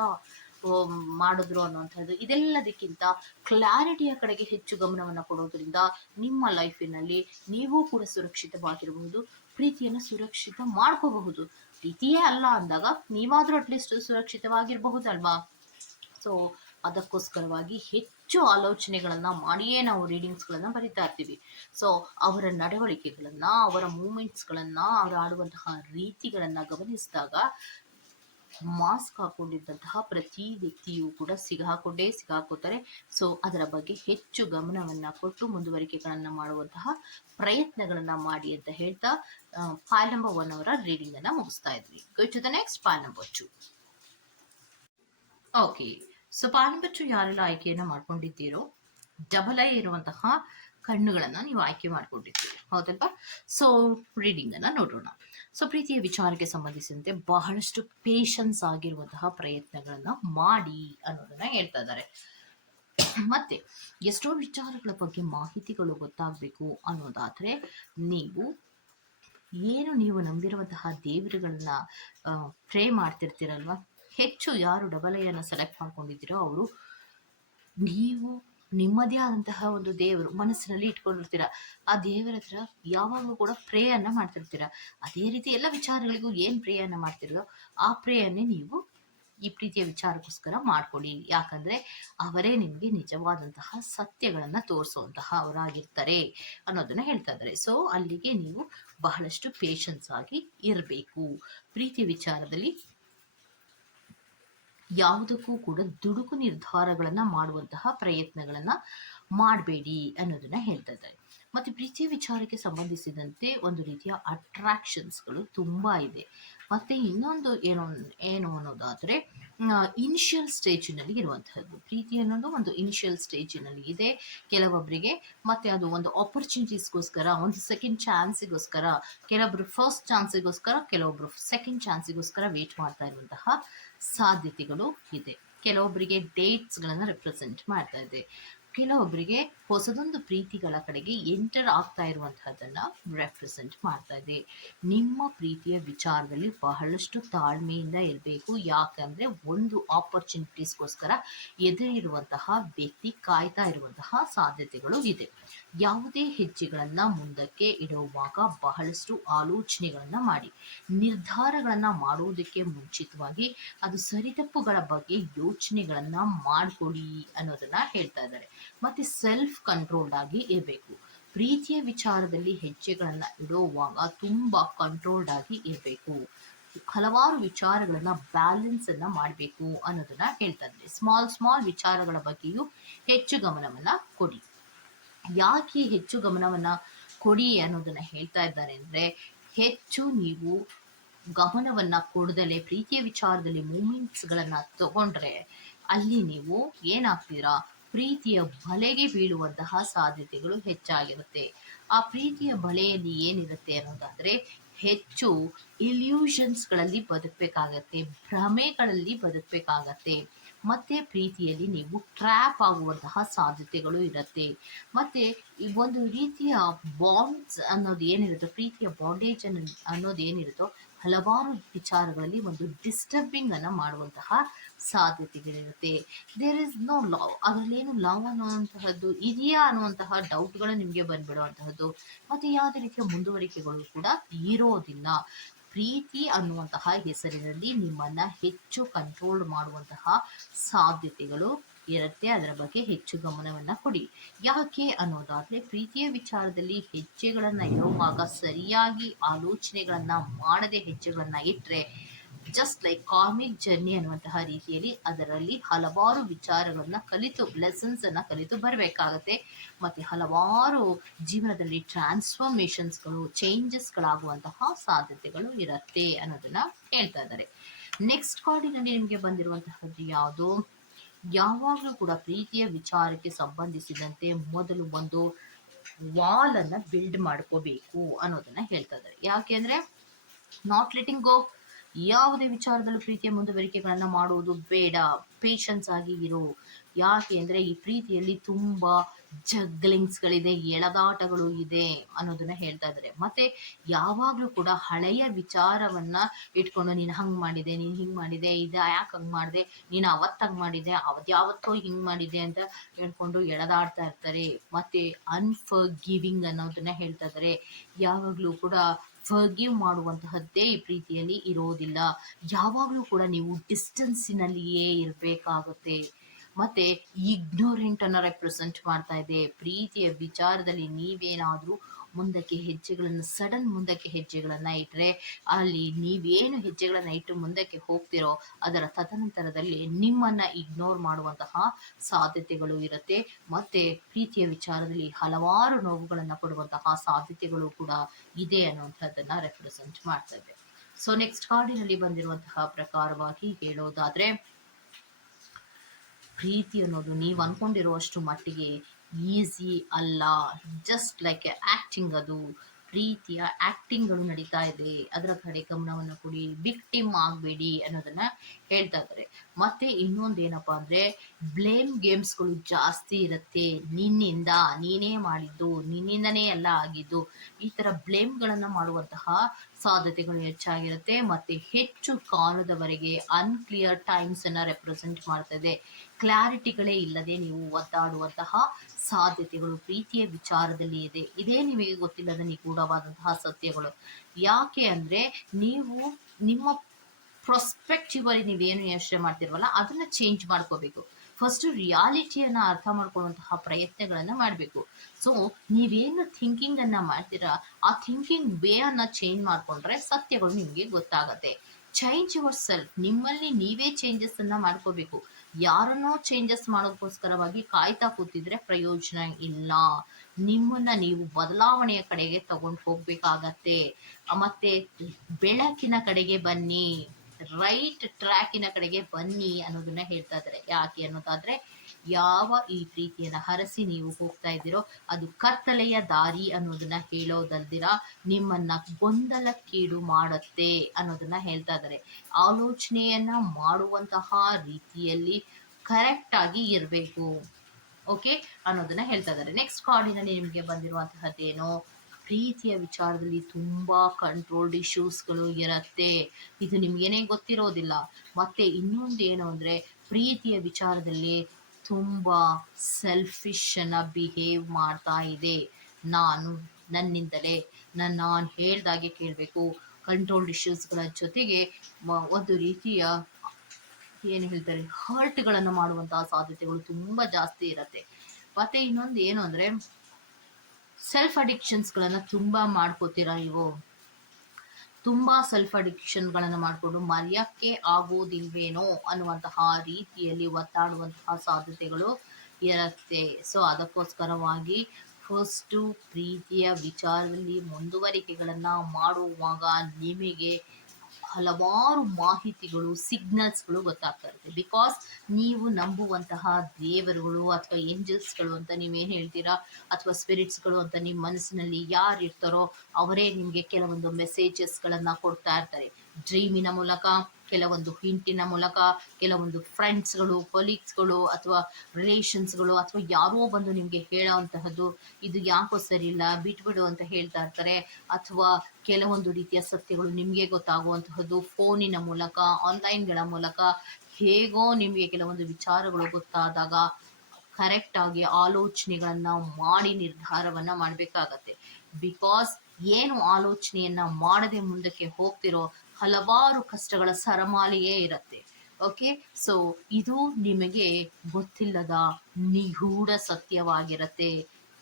ಮಾಡಿದ್ರು ಅನ್ನುವಂಥದ್ದು. ಇದೆಲ್ಲದಕ್ಕಿಂತ ಕ್ಲಾರಿಟಿಯ ಕಡೆಗೆ ಹೆಚ್ಚು ಗಮನವನ್ನು ಕೊಡೋದ್ರಿಂದ ನಿಮ್ಮ ಲೈಫಿನಲ್ಲಿ ನೀವು ಕೂಡ ಸುರಕ್ಷಿತವಾಗಿರಬಹುದು, ಪ್ರೀತಿಯನ್ನು ಸುರಕ್ಷಿತ ಮಾಡ್ಕೋಬಹುದು. ಪ್ರೀತಿಯೇ ಅಲ್ಲ ಅಂದಾಗ ನೀವಾದ್ರೂ ಅಟ್ಲೀಸ್ಟ್ ಸುರಕ್ಷಿತವಾಗಿರಬಹುದಲ್ವಾ? ಸೊ ಅದಕ್ಕೋಸ್ಕರವಾಗಿ ಹೆಚ್ಚು ಆಲೋಚನೆಗಳನ್ನ ಮಾಡಿಯೇ ನಾವು ರೀಡಿಂಗ್ಸ್ಗಳನ್ನು ಬರಿತಾ ಇರ್ತೀವಿ. ಸೊ ಅವರ ನಡವಳಿಕೆಗಳನ್ನ, ಅವರ ಮೂಮೆಂಟ್ಸ್ಗಳನ್ನು ಅವರು ಆಡುವಂತಹ ರೀತಿಗಳನ್ನ ಗಮನಿಸಿದಾಗ ಮಾಸ್ಕ್ ಹಾಕೊಂಡಿದ್ದಂತಹ ಪ್ರತಿ ವ್ಯಕ್ತಿಯೂ ಕೂಡ ಸಿಗಾಕೊಂಡೇ ಸಿಗಾಕೋತಾರೆ. ಸೊ ಅದರ ಬಗ್ಗೆ ಹೆಚ್ಚು ಗಮನವನ್ನ ಕೊಟ್ಟು ಮುಂದುವರಿಕೆಗಳನ್ನ ಮಾಡುವಂತಹ ಪ್ರಯತ್ನಗಳನ್ನ ಮಾಡಿ ಅಂತ ಹೇಳ್ತಾ ಫೈಲ್ ನಂಬರ್ ಒನ್ ಅವರ ರೀಡಿಂಗ್ ಅನ್ನ ಮುಗಿಸ್ತಾ ಇದ್ವಿ. Go to the next pile number two okay so pile number two ಯಾರೆಲ್ಲ ಆಯ್ಕೆಯನ್ನ ಮಾಡ್ಕೊಂಡಿದ್ದೀರೋ ಡಬಲ್ ಐ ಇರುವಂತಹ ಕಣ್ಣುಗಳನ್ನ ನೀವು ಆಯ್ಕೆ ಮಾಡ್ಕೊಂಡಿದ್ದೀರಿ. ಹೌದಲ್ವಾ? ಸೊ ರೀಡಿಂಗ್ ಅನ್ನ ನೋಡೋಣ. ಸೊ ಪ್ರೀತಿಯ ವಿಚಾರಕ್ಕೆ ಸಂಬಂಧಿಸಿದಂತೆ ಬಹಳಷ್ಟು ಪೇಷನ್ಸ್ ಆಗಿರುವಂತಹ ಪ್ರಯತ್ನಗಳನ್ನ ಮಾಡಿ ಅನ್ನೋದನ್ನ ಹೇಳ್ತಾ ಇದ್ದಾರೆ. ಮತ್ತೆ ಎಷ್ಟೋ ವಿಚಾರಗಳ ಬಗ್ಗೆ ಮಾಹಿತಿಗಳು ಗೊತ್ತಾಗಬೇಕು ಅನ್ನೋದಾದ್ರೆ ನೀವು ಏನು ನೀವು ನಂಬಿರುವಂತಹ ದೇವರುಗಳನ್ನ ಪ್ರೇ ಮಾಡ್ತಿರ್ತೀರಲ್ವ? ಹೆಚ್ಚು ಯಾರು ಡಬಲ್ ಐಯನ್ನು ಸೆಲೆಕ್ಟ್ ಮಾಡ್ಕೊಂಡಿದ್ದೀರೋ ಅವರು ನೀವು ನಿಮ್ಮದೇ ಆದಂತಹ ಒಂದು ದೇವರು ಮನಸ್ಸಿನಲ್ಲಿ ಇಟ್ಕೊಂಡಿರ್ತೀರ. ಆ ದೇವರ ಹತ್ರ ಯಾವಾಗಲೂ ಕೂಡ ಪ್ರೇಯನ್ನ ಮಾಡ್ತಿರ್ತೀರ. ಅದೇ ರೀತಿ ಎಲ್ಲ ವಿಚಾರಗಳಿಗೂ ಏನು ಪ್ರೇಯನ್ನ ಮಾಡ್ತಿರೋ ಆ ಪ್ರೇಯನ್ನೇ ನೀವು ಈ ಪ್ರೀತಿಯ ವಿಚಾರಕ್ಕೋಸ್ಕರ ಮಾಡ್ಕೊಳ್ಳಿ. ಯಾಕಂದ್ರೆ ಅವರೇ ನಿಮಗೆ ನಿಜವಾದಂತಹ ಸತ್ಯಗಳನ್ನ ತೋರಿಸುವಂತಹ ಅವರಾಗಿರ್ತಾರೆ ಅನ್ನೋದನ್ನ ಹೇಳ್ತಾ ಇದ್ದಾರೆ. ಸೊ ಅಲ್ಲಿಗೆ ನೀವು ಬಹಳಷ್ಟು ಪೇಷನ್ಸ್ ಆಗಿ ಇರಬೇಕು. ಪ್ರೀತಿ ವಿಚಾರದಲ್ಲಿ ಯಾವುದಕ್ಕೂ ಕೂಡ ದುಡುಕು ನಿರ್ಧಾರಗಳನ್ನ ಮಾಡುವಂತಹ ಪ್ರಯತ್ನಗಳನ್ನ ಮಾಡಬೇಡಿ ಅನ್ನೋದನ್ನ ಹೇಳ್ತಾ ಇದ್ದಾರೆ. ಮತ್ತೆ ಪ್ರೀತಿಯ ವಿಚಾರಕ್ಕೆ ಸಂಬಂಧಿಸಿದಂತೆ ಒಂದು ರೀತಿಯ ಅಟ್ರಾಕ್ಷನ್ಸ್ಗಳು ತುಂಬಾ ಇದೆ. ಮತ್ತೆ ಇನ್ನೊಂದು ಏನು ಏನು ಅನ್ನೋದಾದ್ರೆ ಇನಿಷಿಯಲ್ ಸ್ಟೇಜಿನಲ್ಲಿ ಇರುವಂತಹದ್ದು. ಪ್ರೀತಿ ಅನ್ನೋದು ಒಂದು ಇನಿಷಿಯಲ್ ಸ್ಟೇಜಿನಲ್ಲಿ ಇದೆ. ಕೆಲವೊಬ್ಬರಿಗೆ ಮತ್ತೆ ಅದು ಒಂದು ಆಪರ್ಚುನಿಟೀಸ್ಗೋಸ್ಕರ ಒಂದು ಸೆಕೆಂಡ್ ಚಾನ್ಸಿಗೋಸ್ಕರ ಕೆಲವೊಬ್ರು ಫಸ್ಟ್ ಚಾನ್ಸಿಗೋಸ್ಕರ ಕೆಲವೊಬ್ರು ಸೆಕೆಂಡ್ ಚಾನ್ಸಿಗೋಸ್ಕರ ವೇಟ್ ಮಾಡ್ತಾ ಇರುವಂತಹ ಸಾಧ್ಯತೆಗಳು ಇದೆ. ಕೆಲವೊಬ್ಬರಿಗೆ ಡೇಟ್ಸ್ಗಳನ್ನು ರೆಪ್ರೆಸೆಂಟ್ ಮಾಡ್ತಾ ಇದೆ. ಕೆಲವೊಬ್ಬರಿಗೆ ಹೊಸದೊಂದು ಪ್ರೀತಿಗಳ ಕಡೆಗೆ ಎಂಟರ್ ಆಗ್ತಾ ಇರುವಂತಹದ್ದನ್ನ ರೆಪ್ರೆಸೆಂಟ್ ಮಾಡ್ತಾ ಇದೆ. ನಿಮ್ಮ ಪ್ರೀತಿಯ ವಿಚಾರದಲ್ಲಿ ಬಹಳಷ್ಟು ತಾಳ್ಮೆಯಿಂದ ಇರಬೇಕು. ಯಾಕಂದ್ರೆ ಒಂದು ಆಪರ್ಚುನಿಟೀಸ್ಗೋಸ್ಕರ ಎದುರಿರುವಂತಹ ವ್ಯಕ್ತಿ ಕಾಯ್ತಾ ಇರುವಂತಹ ಸಾಧ್ಯತೆಗಳು ಇದೆ. ಯಾವುದೇ ಹೆಜ್ಜೆಗಳನ್ನ ಮುಂದಕ್ಕೆ ಇಡುವಾಗ ಬಹಳಷ್ಟು ಆಲೋಚನೆಗಳನ್ನ ಮಾಡಿ. ನಿರ್ಧಾರಗಳನ್ನ ಮಾಡುವುದಕ್ಕೆ ಮುಂಚಿತವಾಗಿ ಅದು ಸರಿತಪ್ಪುಗಳ ಬಗ್ಗೆ ಯೋಚನೆಗಳನ್ನ ಮಾಡಿಕೊಡಿ ಅನ್ನೋದನ್ನ ಹೇಳ್ತಾ ಇದ್ದಾರೆ. ಮತ್ತೆ ಸೆಲ್ಫ್ ಕಂಟ್ರೋಲ್ಡ್ ಆಗಿ ಇರಬೇಕು. ಪ್ರೀತಿಯ ವಿಚಾರದಲ್ಲಿ ಹೆಜ್ಜೆಗಳನ್ನ ಇಡುವಾಗ ತುಂಬಾ ಕಂಟ್ರೋಲ್ಡ್ ಆಗಿ ಇರಬೇಕು. ಹಲವಾರು ವಿಚಾರಗಳನ್ನ ಬ್ಯಾಲೆನ್ಸ್ ಅನ್ನ ಮಾಡಬೇಕು ಅನ್ನೋದನ್ನ ಹೇಳ್ತಾ ಇದ್ದಾರೆ. ಸ್ಮಾಲ್ ಸ್ಮಾಲ್ ವಿಚಾರಗಳ ಬಗ್ಗೆಯೂ ಹೆಚ್ಚು ಗಮನವನ್ನ ಕೊಡಿ. ಯಾಕೆ ಹೆಚ್ಚು ಗಮನವನ್ನ ಕೊಡಿ ಅನ್ನೋದನ್ನ ಹೇಳ್ತಾ ಇದ್ದಾರೆ ಅಂದರೆ ಹೆಚ್ಚು ನೀವು ಗಮನವನ್ನ ಕೊಡದಲೆ, ಪ್ರೀತಿಯ ವಿಚಾರದಲ್ಲಿ ಮೂಮೆಂಟ್ಸ್ ಗಳನ್ನ ತಗೊಂಡ್ರೆ ಅಲ್ಲಿ ನೀವು ಏನಾಗ್ತೀರಾ? ಪ್ರೀತಿಯ ಬಲೆಗೆ ಬೀಳುವಂತಹ ಸಾಧ್ಯತೆಗಳು ಹೆಚ್ಚಾಗಿರುತ್ತೆ. ಆ ಪ್ರೀತಿಯ ಬಲೆಯಲ್ಲಿ ಏನಿರುತ್ತೆ ಅನ್ನೋದಾದ್ರೆ ಹೆಚ್ಚು ಇಲ್ಯೂಷನ್ಸ್ಗಳಲ್ಲಿ ಬದುಕಬೇಕಾಗತ್ತೆ, ಭ್ರಮೆಗಳಲ್ಲಿ ಬದುಕಬೇಕಾಗತ್ತೆ. ಮತ್ತೆ ಪ್ರೀತಿಯಲ್ಲಿ ನೀವು ಟ್ರ್ಯಾಪ್ ಆಗುವಂತಹ ಸಾಧ್ಯತೆಗಳು ಇರುತ್ತೆ. ಮತ್ತೆ ಒಂದು ರೀತಿಯ ಬಾಂಡ್ಸ್ ಅನ್ನೋದು ಏನಿರುತ್ತೋ, ಪ್ರೀತಿಯ ಬಾಂಡೇಜ್ ಅನ್ನೋ ಅನ್ನೋದು ಏನಿರುತ್ತೋ, ಹಲವಾರು ವಿಚಾರಗಳಲ್ಲಿ ಒಂದು ಡಿಸ್ಟರ್ಬಿಂಗ್ ಅನ್ನ ಮಾಡುವಂತಹ ಸಾಧ್ಯತೆಗಳಿರುತ್ತೆ. ದೇರ್ ಇಸ್ ನೋ ಲವ್ ಅದರಲ್ಲೇನು ಲವ್ ಅನ್ನುವಂತಹದ್ದು ಇದೆಯಾ ಅನ್ನುವಂತಹ ಡೌಟ್ಗಳು ನಿಮಗೆ ಬಂದ್ಬಿಡುವಂತಹದ್ದು. ಮತ್ತೆ ಯಾವುದೇ ರೀತಿಯ ಮುಂದುವರಿಕೆಗಳು ಕೂಡ ಇರೋದಿಲ್ಲ. ಪ್ರೀತಿ ಅನ್ನುವಂತಹ ಹೆಸರಿನಲ್ಲಿ ನಿಮ್ಮನ್ನ ಹೆಚ್ಚು ಕಂಟ್ರೋಲ್ ಮಾಡುವಂತಹ ಸಾಧ್ಯತೆಗಳು ಇರುತ್ತೆ. ಅದರ ಬಗ್ಗೆ ಹೆಚ್ಚು ಗಮನವನ್ನ ಕೊಡಿ. ಯಾಕೆ ಅನ್ನೋದಾದ್ರೆ ಪ್ರೀತಿಯ ವಿಚಾರದಲ್ಲಿ ಹೆಜ್ಜೆಗಳನ್ನ ಇರುವಾಗ ಸರಿಯಾಗಿ ಆಲೋಚನೆಗಳನ್ನ ಮಾಡದೆ ಹೆಜ್ಜೆಗಳನ್ನ ಇಟ್ರೆ ಜಸ್ಟ್ ಲೈಕ್ ಕಾರ್ಮಿಕ್ ಜರ್ನಿ ಅನ್ನುವಂತಹ ರೀತಿಯಲ್ಲಿ ಅದರಲ್ಲಿ ಹಲವಾರು ವಿಚಾರಗಳನ್ನ ಕಲಿತು ಲೆಸನ್ಸ್ ಅನ್ನ ಕಲಿತು ಬರಬೇಕಾಗತ್ತೆ. ಮತ್ತೆ ಹಲವಾರು ಜೀವನದಲ್ಲಿ ಟ್ರಾನ್ಸ್ಫಾರ್ಮೇಶನ್ಸ್ಗಳು ಚೇಂಜಸ್ಗಳಾಗುವಂತಹ ಸಾಧ್ಯತೆಗಳು ಇರುತ್ತೆ ಅನ್ನೋದನ್ನ ಹೇಳ್ತಾ ಇದ್ದಾರೆ. ನೆಕ್ಸ್ಟ್ ಕಾರ್ಡಿನಲ್ಲಿ ನಿಮಗೆ ಬಂದಿರುವಂತಹದ್ದು ಯಾವುದು? ಯಾವಾಗಲೂ ಕೂಡ ಪ್ರೀತಿಯ ವಿಚಾರಕ್ಕೆ ಸಂಬಂಧಿಸಿದಂತೆ ಮೊದಲು ಒಂದು ವಾಲ್ ಅನ್ನ ಬಿಲ್ಡ್ ಮಾಡ್ಕೋಬೇಕು ಅನ್ನೋದನ್ನ ಹೇಳ್ತಾ ಇದ್ದಾರೆ. ಯಾಕೆಂದ್ರೆ ನಾಟ್ ಲೆಟಿಂಗ್ ಗೋ ಯಾವುದೇ ವಿಚಾರದಲ್ಲೂ ಪ್ರೀತಿಯ ಮುಂದುವರಿಕೆಗಳನ್ನು ಮಾಡುವುದು ಬೇಡ. ಪೇಷನ್ಸ್ ಆಗಿ ಇರು. ಯಾಕೆ ಅಂದರೆ ಈ ಪ್ರೀತಿಯಲ್ಲಿ ತುಂಬಾ ಜಗ್ಲಿಂಗ್ಸ್ಗಳಿದೆ, ಎಳೆದಾಟಗಳು ಇದೆ ಅನ್ನೋದನ್ನ ಹೇಳ್ತಾ ಇದ್ದಾರೆ ಮತ್ತೆ ಯಾವಾಗ್ಲೂ ಕೂಡ ಹಳೆಯ ವಿಚಾರವನ್ನ ಇಟ್ಕೊಂಡು ನೀನು ಹಂಗ್ ಮಾಡಿದೆ, ನೀನ್ ಹಿಂಗ್ ಮಾಡಿದೆ, ಇದ ಯಾಕೆ ಹಂಗ್ ಮಾಡಿದೆ, ನೀನು ಅವತ್ ಹಂಗ್ ಮಾಡಿದೆ, ಅವತ್ ಯಾವತ್ತೋ ಹಿಂಗ್ ಮಾಡಿದೆ ಅಂತ ಹೇಳ್ಕೊಂಡು ಎಳೆದಾಡ್ತಾ ಇರ್ತಾರೆ. ಮತ್ತೆ ಅನ್ಫರ್ ಗಿವಿಂಗ್ ಅನ್ನೋದನ್ನ ಹೇಳ್ತಾ ಇದ್ದಾರೆ ಯಾವಾಗ್ಲೂ ಕೂಡ ಫರ್ಗಿವ್ ಮಾಡುವಂತಹದ್ದೇ ಈ ಪ್ರೀತಿಯಲ್ಲಿ ಇರೋದಿಲ್ಲ. ಯಾವಾಗಲೂ ಕೂಡ ನೀವು ಡಿಸ್ಟೆನ್ಸಿನಲ್ಲಿಯೇ ಇರಬೇಕಾಗುತ್ತೆ. ಮತ್ತೆ ಇಗ್ನೋರೆಂಟ್ ಅನ್ನ ರೆಪ್ರೆಸೆಂಟ್ ಮಾಡ್ತಾ ಇದೆ. ಪ್ರೀತಿಯ ವಿಚಾರದಲ್ಲಿ ನೀವೇನಾದ್ರೂ ಮುಂದಕ್ಕೆ ಹೆಜ್ಜೆಗಳನ್ನು, ಸಡನ್ ಮುಂದಕ್ಕೆ ಹೆಜ್ಜೆಗಳನ್ನು ಇಟ್ರೆ ಅಲ್ಲಿ ನೀವೇನು ಹೆಜ್ಜೆಗಳನ್ನು ಇಟ್ಟು ಮುಂದಕ್ಕೆ ಹೋಗ್ತಿರೋ ಅದರ ತದನಂತರದಲ್ಲಿ ನಿಮ್ಮನ್ನ ಇಗ್ನೋರ್ ಮಾಡುವಂತಹ ಸಾಧ್ಯತೆಗಳು ಇರುತ್ತೆ. ಮತ್ತೆ ಪ್ರೀತಿಯ ವಿಚಾರದಲ್ಲಿ ಹಲವಾರು ನೋವುಗಳನ್ನು ಪಡುವಂತಹ ಸಾಧ್ಯತೆಗಳು ಕೂಡ ಇದೆ ಅನ್ನುವಂಥದ್ದನ್ನು ರೆಪ್ರೆಸೆಂಟ್ ಮಾಡ್ತಾ ಇದೆ ಸೊ ನೆಕ್ಸ್ಟ್ ಕಾರ್ಡಿನಲ್ಲಿ ಬಂದಿರುವಂತಹ ಪ್ರಕಾರವಾಗಿ ಹೇಳೋದಾದ್ರೆ, ಪ್ರೀತಿ ಅನ್ನೋದು ನೀವು ಅಂದ್ಕೊಂಡಿರುವಷ್ಟು ಮಟ್ಟಿಗೆ ಈಸಿ ಅಲ್ಲ. ಜಸ್ಟ್ ಲೈಕ್ ಎ ಆಕ್ಟಿಂಗ್ ಅದು, ಪ್ರೀತಿಯ ಆಕ್ಟಿಂಗ್ಗಳು ನಡೀತಾ ಇದೆ. ಅದರ ಕಡೆ ಗಮನವನ್ನು ಕೊಡಿ. ವಿಕ್ಟಿಮ್ ಆಗಬೇಡಿ ಅನ್ನೋದನ್ನ ಹೇಳ್ತಾ ಇದ್ದಾರೆ. ಮತ್ತೆ ಇನ್ನೊಂದೇನಪ್ಪಾ ಅಂದ್ರೆ ಬ್ಲೇಮ್ ಗೇಮ್ಸ್ಗಳು ಜಾಸ್ತಿ ಇರುತ್ತೆ. ನಿನ್ನಿಂದ ನೀನೇ ಮಾಡಿದ್ದು, ನಿನ್ನಿಂದನೇ ಎಲ್ಲ ಆಗಿದ್ದು. ಈ ತರ ಬ್ಲೇಮ್ಗಳನ್ನ ಮಾಡುವಂತಹ ಸಾಧ್ಯತೆಗಳು ಹೆಚ್ಚಾಗಿರುತ್ತೆ ಮತ್ತೆ ಹೆಚ್ಚು ಕಾಲದವರೆಗೆ ಅನ್ಕ್ಲಿಯರ್ ಟೈಮ್ಸ್ ಅನ್ನ ರೆಪ್ರೆಸೆಂಟ್ ಮಾಡ್ತದೆ. ಕ್ಲಾರಿಟಿಗಳೇ ಇಲ್ಲದೆ ನೀವು ಒದ್ದಾಡುವಂತಹ ಸಾಧ್ಯತೆಗಳು, ಪ್ರೀತಿಯ ವಿಚಾರದಲ್ಲಿ ಇದೆ. ಇದೇ ನಿಮಗೆ ಗೊತ್ತಿಲ್ಲದ ನಿಗೂಢವಾದಂತಹ ಸತ್ಯಗಳು. ಯಾಕೆ ಅಂದ್ರೆ ನೀವು ನಿಮ್ಮ ಪ್ರೊಸ್ಪೆಕ್ಟಿವ್ ಅಲ್ಲಿ ನೀವೇನು ಯೋಚನೆ ಮಾಡ್ತಿರ್ವಲ್ಲ, ಅದನ್ನ ಚೇಂಜ್ ಮಾಡ್ಕೋಬೇಕು. ಫಸ್ಟ್ ರಿಯಾಲಿಟಿಯನ್ನ ಅರ್ಥ ಮಾಡ್ಕೊಳ್ಳುವಂತಹ ಪ್ರಯತ್ನಗಳನ್ನ ಮಾಡಬೇಕು. ಸೊ ನೀವೇನು ಥಿಂಕಿಂಗ್ ಅನ್ನ ಮಾಡ್ತೀರಾ, ಆ ಥಿಂಕಿಂಗ್ ವೇ ಅನ್ನ ಚೇಂಜ್ ಮಾಡ್ಕೊಂಡ್ರೆ ಸತ್ಯಗಳು ನಿಮಗೆ ಗೊತ್ತಾಗತ್ತೆ. ಚೇಂಜ್ ಯುವರ್ ಸೆಲ್ಫ್ ನಿಮ್ಮಲ್ಲಿ ನೀವೇ ಚೇಂಜಸ್ ಅನ್ನ ಮಾಡ್ಕೋಬೇಕು. ಯಾರನ್ನೋ ಚೇಂಜಸ್ ಮಾಡೋಕ್ಕೋಸ್ಕರವಾಗಿ ಕಾಯ್ತಾ ಕೂತಿದ್ರೆ ಪ್ರಯೋಜನ ಇಲ್ಲ. ನಿಮ್ಮನ್ನ ನೀವು ಬದಲಾವಣೆಯ ಕಡೆಗೆ ತಗೊಂಡು ಹೋಗ್ಬೇಕಾಗತ್ತೆ. ಮತ್ತೆ ಬೆಳಕಿನ ಕಡೆಗೆ ಬನ್ನಿ. ರೈಟ್ ಟ್ರ್ಯಾಕಿನ ಕಡೆಗೆ ಬನ್ನಿ ಅನ್ನೋದನ್ನ ಹೇಳ್ತಾ ಇದ್ದಾರೆ ಯಾಕೆ ಅನ್ನೋದಾದ್ರೆ, ಯಾವ ಈ ಪ್ರೀತಿಯನ್ನ ಹರಸಿ ನೀವು ಹೋಗ್ತಾ ಇದ್ದೀರೋ, ಅದು ಕತ್ತಲೆಯ ದಾರಿ ಅನ್ನೋದನ್ನ ಹೇಳೋದಲ್ದಿರ, ನಿಮ್ಮನ್ನ ಗೊಂದಲಕ್ಕೀಡು ಮಾಡುತ್ತೆ ಅನ್ನೋದನ್ನ ಹೇಳ್ತಾ ಇದ್ದಾರೆ ಆಲೋಚನೆಯನ್ನ ಮಾಡುವಂತಹ ರೀತಿಯಲ್ಲಿ ಕರೆಕ್ಟ್ ಆಗಿ ಇರಬೇಕು. ಓಕೆ ಅನ್ನೋದನ್ನ ಹೇಳ್ತಾ ಇದ್ದಾರೆ ನೆಕ್ಸ್ಟ್ ಕಾರ್ಡಿನಲ್ಲಿ ನಿಮಗೆ ಬಂದಿರುವಂತಹದ್ದೇನು? ಪ್ರೀತಿಯ ವಿಚಾರದಲ್ಲಿ ತುಂಬಾ ಕಂಟ್ರೋಲ್ಡ್ ಇಶ್ಯೂಸ್ಗಳು ಇರತ್ತೆ. ಇದು ನಿಮ್ಗೇನೆ ಗೊತ್ತಿರೋದಿಲ್ಲ. ಮತ್ತೆ ಇನ್ನೊಂದು ಏನು ಅಂದ್ರೆ, ಪ್ರೀತಿಯ ವಿಚಾರದಲ್ಲಿ ತುಂಬಾ ಸೆಲ್ಫಿಶ್ ಅನ್ನ ಬಿಹೇವ್ ಮಾಡ್ತಾ ಇದೆ. ನಾನು ನನ್ನಿಂದಲೇ ನನ್ನ ನಾನು ಹೇಳ್ದಾಗೆ ಕೇಳಬೇಕು. ಕಂಟ್ರೋಲ್ಡ್ ಇಶ್ಯೂಸ್ಗಳ ಜೊತೆಗೆ ಒಂದು ರೀತಿಯ ಏನು ಹೇಳ್ತಾರೆ ಹರ್ಟ್ಗಳನ್ನು ಮಾಡುವಂತಹ ಸಾಧ್ಯತೆಗಳು ತುಂಬಾ ಜಾಸ್ತಿ ಇರುತ್ತೆ. ಮತ್ತೆ ಇನ್ನೊಂದು ಏನು ಅಂದ್ರೆ ಸೆಲ್ಫ್ ಅಡಿಕ್ಷನ್ಸ್ಗಳನ್ನ ತುಂಬಾ ಮಾಡ್ಕೋತೀರಾ ನೀವು? ತುಂಬಾ ಸೆಲ್ಫ್ ಅಡಿಕ್ಷನ್ಗಳನ್ನ ಮಾಡ್ಕೊಂಡು ಮರೆಯೋಕ್ಕೆ ಆಗೋದಿಲ್ವೇನೋ ಅನ್ನುವಂತಹ ರೀತಿಯಲ್ಲಿ ಒತ್ತಾಡುವಂತಹ ಸಾಧ್ಯತೆಗಳು ಇರುತ್ತೆ. ಸೊ ಅದಕ್ಕೋಸ್ಕರವಾಗಿ ಫಸ್ಟು ಪ್ರೀತಿಯ ವಿಚಾರದಲ್ಲಿ ಮುಂದುವರಿಕೆಗಳನ್ನ ಮಾಡುವಾಗ ನಿಮಗೆ ಹಲವಾರು ಮಾಹಿತಿಗಳು ಸಿಗ್ನಲ್ಸ್ಗಳು ಗೊತ್ತಾಗ್ತಾ ಇರುತ್ತೆ. ಬಿಕಾಸ್ ನೀವು ನಂಬುವಂತಹ ದೇವರುಗಳು ಅಥವಾ ಏಂಜಲ್ಸ್ಗಳು ಅಂತ ನೀವೇನು ಹೇಳ್ತೀರಾ? ಅಥವಾ ಸ್ಪಿರಿಟ್ಸ್ಗಳು ಅಂತ ನಿಮ್ಮ ಮನಸ್ಸಿನಲ್ಲಿ ಯಾರು ಇರ್ತಾರೋ ಅವರೇ ನಿಮಗೆ ಕೆಲವೊಂದು ಮೆಸೇಜಸ್ಗಳನ್ನು ಕೊಡ್ತಾ ಇರ್ತಾರೆ. ಡ್ರೀಮಿನ ಮೂಲಕ, ಕೆಲವೊಂದು ಹಿಂಟಿನ ಮೂಲಕ, ಕೆಲವೊಂದು ಫ್ರೆಂಡ್ಸ್ಗಳು ಕೊಲೀಗ್ಸ್ಗಳು ಅಥವಾ ರಿಲೇಷನ್ಸ್ಗಳು ಅಥವಾ ಯಾರೋ ಬಂದು ನಿಮಗೆ ಹೇಳೋವಂತಹದ್ದು, ಇದು ಯಾಕೋ ಸರಿಯಿಲ್ಲ, ಬಿಟ್ಬಿಡು ಅಂತ ಹೇಳ್ತಾ ಇರ್ತಾರೆ. ಅಥವಾ ಕೆಲವೊಂದು ರೀತಿಯ ಸತ್ಯಗಳು ನಿಮಗೆ ಗೊತ್ತಾಗುವಂತಹದ್ದು ಫೋನಿನ ಮೂಲಕ ಆನ್ಲೈನ್ಗಳ ಮೂಲಕ ಹೇಗೋ ನಿಮಗೆ ಕೆಲವೊಂದು ವಿಚಾರಗಳು ಗೊತ್ತಾದಾಗ ಕರೆಕ್ಟ್ ಆಗಿ ಆಲೋಚನೆಗಳನ್ನ ಮಾಡಿ ನಿರ್ಧಾರವನ್ನ ಮಾಡಬೇಕಾಗತ್ತೆ. ಬಿಕಾಸ್ ಏನು ಆಲೋಚನೆಯನ್ನ ಮಾಡದೆ ಮುಂದಕ್ಕೆ ಹೋಗ್ತಿರೋ ಹಲವಾರು ಕಷ್ಟಗಳ ಸರಮಾಲೆಯೇ ಇರುತ್ತೆ. ಓಕೆ ಸೊ ಇದು ನಿಮಗೆ ಗೊತ್ತಿಲ್ಲದ ನಿಗೂಢ ಸತ್ಯವಾಗಿರತ್ತೆ.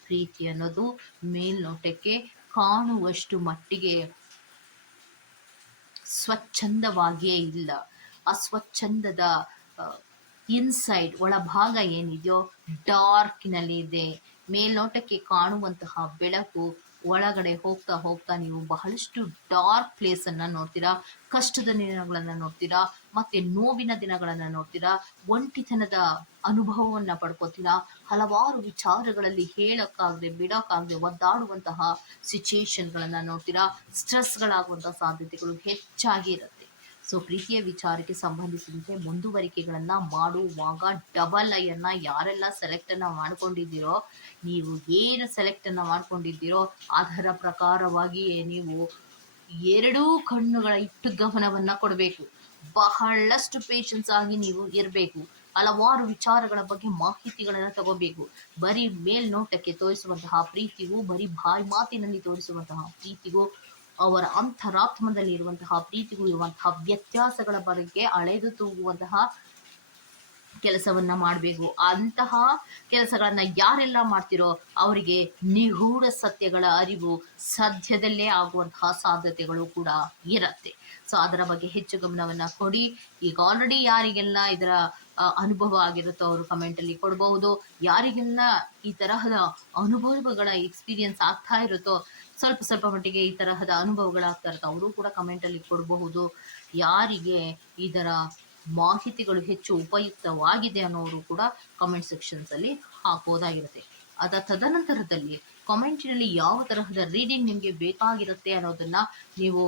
ಪ್ರೀತಿ ಅನ್ನೋದು ಮೇಲ್ನೋಟಕ್ಕೆ ಕಾಣುವಷ್ಟು ಮಟ್ಟಿಗೆ ಸ್ವಚ್ಛಂದವಾಗಿಯೇ ಇಲ್ಲ. ಅಸ್ವಚ್ಛಂದದ ಇನ್ಸೈಡ್ ಒಳಭಾಗ ಏನಿದೆಯೋ ಡಾರ್ಕ್ನಲ್ಲಿ ಇದೆ ಮೇಲ್ನೋಟಕ್ಕೆ ಕಾಣುವಂತಹ ಬೆಳಕು ಒಳಗಡೆ ಹೋಗ್ತಾ ಹೋಗ್ತಾ ನೀವು ಬಹಳಷ್ಟು ಡಾರ್ಕ್ ಪ್ಲೇಸ್ ಅನ್ನ ನೋಡ್ತೀರಾ, ಕಷ್ಟದ ದಿನಗಳನ್ನ ನೋಡ್ತೀರಾ, ಮತ್ತೆ ನೋವಿನ ದಿನಗಳನ್ನ ನೋಡ್ತೀರಾ, ಒಂಟಿತನದ ಅನುಭವವನ್ನ ಪಡ್ಕೋತೀರಾ, ಹಲವಾರು ವಿಚಾರಗಳಲ್ಲಿ ಹೇಳಕ್ಕಾಗದೆ, ಬಿಡಕ್ಕಾಗದೆ ಒದ್ದಾಡುವಂತಹ ಸಿಚುಯೇಷನ್ಗಳನ್ನ ನೋಡ್ತೀರಾ ಸ್ಟ್ರೆಸ್ಗಳಾಗುವಂತಹ ಸಾಧ್ಯತೆಗಳು ಹೆಚ್ಚಾಗಿ ಇರುತ್ತೆ. ಸೊ ಪ್ರೀತಿಯ ವಿಚಾರಕ್ಕೆ ಸಂಬಂಧಿಸಿದಂತೆ ಮುಂದುವರಿಕೆಗಳನ್ನ ಮಾಡುವಾಗ ಡಬಲ್ ಐಯನ್ನ ಯಾರೆಲ್ಲ ಸೆಲೆಕ್ಟ್ ಅನ್ನ ಮಾಡ್ಕೊಂಡಿದ್ದೀರೋ, ನೀವು ಏನು ಸೆಲೆಕ್ಟ್ ಅನ್ನ ಮಾಡ್ಕೊಂಡಿದ್ದೀರೋ, ಅದರ ಪ್ರಕಾರವಾಗಿಯೇ ನೀವು ಎರಡೂ ಕಣ್ಣುಗಳ ಇಟ್ಟು ಗಮನವನ್ನ ಕೊಡಬೇಕು. ಬಹಳಷ್ಟು ಪೇಷನ್ಸ್ ಆಗಿ ನೀವು ಇರಬೇಕು. ಹಲವಾರು ವಿಚಾರಗಳ ಬಗ್ಗೆ ಮಾಹಿತಿಗಳನ್ನ ತಗೋಬೇಕು. ಬರೀ ಮೇಲ್ನೋಟಕ್ಕೆ ತೋರಿಸುವಂತಹ ಪ್ರೀತಿಗೂ, ಬರೀ ಬಾಯಿ ಮಾತಿನಲ್ಲಿ ತೋರಿಸುವಂತಹ ಪ್ರೀತಿಗೂ ಅವರ ಅಂತರಾತ್ಮದಲ್ಲಿ ಇರುವಂತಹ ಪ್ರೀತಿಗೂ ಇರುವಂತಹ ವ್ಯತ್ಯಾಸಗಳ ಬಗ್ಗೆ ಅಳೆದು ತೂಗುವಂತಹ ಕೆಲಸವನ್ನ ಮಾಡಬೇಕು. ಅಂತಹ ಕೆಲಸಗಳನ್ನ ಯಾರೆಲ್ಲ ಮಾಡ್ತಿರೋ ಅವರಿಗೆ ನಿಗೂಢ ಸತ್ಯಗಳ ಅರಿವು ಸದ್ಯದಲ್ಲೇ ಆಗುವಂತಹ ಸಾಧ್ಯತೆಗಳು ಕೂಡ ಇರತ್ತೆ. ಸೊ ಅದರ ಬಗ್ಗೆ ಹೆಚ್ಚು ಗಮನವನ್ನ ಕೊಡಿ. ಈಗ ಆಲ್ರೆಡಿ ಯಾರಿಗೆಲ್ಲ ಇದರ ಅನುಭವ ಆಗಿರುತ್ತೋ ಅವರು ಕಮೆಂಟ್ ಅಲ್ಲಿ ಕೊಡಬಹುದು. ಯಾರಿಗೆಲ್ಲ ಈ ತರಹದ ಅನುಭವಗಳ ಎಕ್ಸ್ಪೀರಿಯನ್ಸ್ ಆಗ್ತಾ ಇರುತ್ತೋ ಸ್ವಲ್ಪ ಸ್ವಲ್ಪ ಮಟ್ಟಿಗೆ ಈ ತರಹದ ಅನುಭವಗಳಾಗ್ತಾ ಇರುತ್ತೋ ಅವರು ಕೂಡ ಕಮೆಂಟಲ್ಲಿ ಕೊಡಬಹುದು. ಯಾರಿಗೆ ಇದರ ಮಾಹಿತಿಗಳು ಹೆಚ್ಚು ಉಪಯುಕ್ತವಾಗಿದೆ ಅನ್ನೋರು ಕೂಡ ಕಮೆಂಟ್ ಸೆಕ್ಷನ್ಸ್ ಅಲ್ಲಿ ಹಾಕೋದಾಗಿರುತ್ತೆ ಅದ ತದನಂತರದಲ್ಲಿ ಕಾಮೆಂಟಿನಲ್ಲಿ ಯಾವ ತರಹದ ರೀಡಿಂಗ್ ನಿಮಗೆ ಬೇಕಾಗಿರುತ್ತೆ ಅನ್ನೋದನ್ನ ನೀವು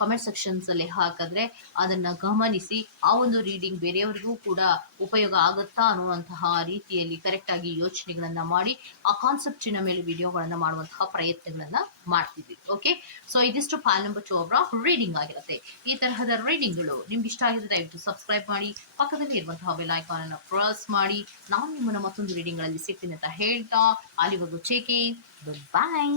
ಕಮೆಂಟ್ ಸೆಕ್ಷನ್ಸ್ ಅಲ್ಲಿ ಹಾಕಿದ್ರೆ ಅದನ್ನ ಗಮನಿಸಿ ಆ ಒಂದು ರೀಡಿಂಗ್ ಬೇರೆಯವರಿಗೂ ಕೂಡ ಉಪಯೋಗ ಆಗುತ್ತಾ ಅನ್ನುವಂತಹ ರೀತಿಯಲ್ಲಿ ಕರೆಕ್ಟ್ ಆಗಿ ಯೋಚನೆಗಳನ್ನ ಮಾಡಿ ಆ ಕಾನ್ಸೆಪ್ಟಿನ ಮೇಲೆ ವಿಡಿಯೋಗಳನ್ನ ಮಾಡುವಂತಹ ಪ್ರಯತ್ನಗಳನ್ನ ಮಾಡ್ತಿದ್ವಿ ಓಕೆ ಸೊ ಇದಿಷ್ಟು ಪಾಲ್ ನಂಬರ್ ಟು ಅವರ ರೀಡಿಂಗ್ ಆಗಿರುತ್ತೆ. ಈ ತರಹದ ರೀಡಿಂಗ್ಗಳು ನಿಮ್ಗೆ ಇಷ್ಟ ಆಗಿದ್ರೆ ದಯವಿಟ್ಟು ಸಬ್ಸ್ಕ್ರೈಬ್ ಮಾಡಿ, ಪಕ್ಕದಲ್ಲಿ ಇರುವಂತಹ ಬೆಲ್ ಐಕಾನ್ ಅನ್ನು ಪ್ರೆಸ್ ಮಾಡಿ, ನಾನು ನಿಮ್ಮನ್ನ ಮತ್ತೊಂದು ರೀಡಿಂಗ್ಗಳಲ್ಲಿ ಸಿಗ್ತೀನಿ ಅಂತ ಹೇಳ್ತಾ, ಅಲ್ಲಿವರೆಗೂ ಚೇಕೆ ಬಾಯ್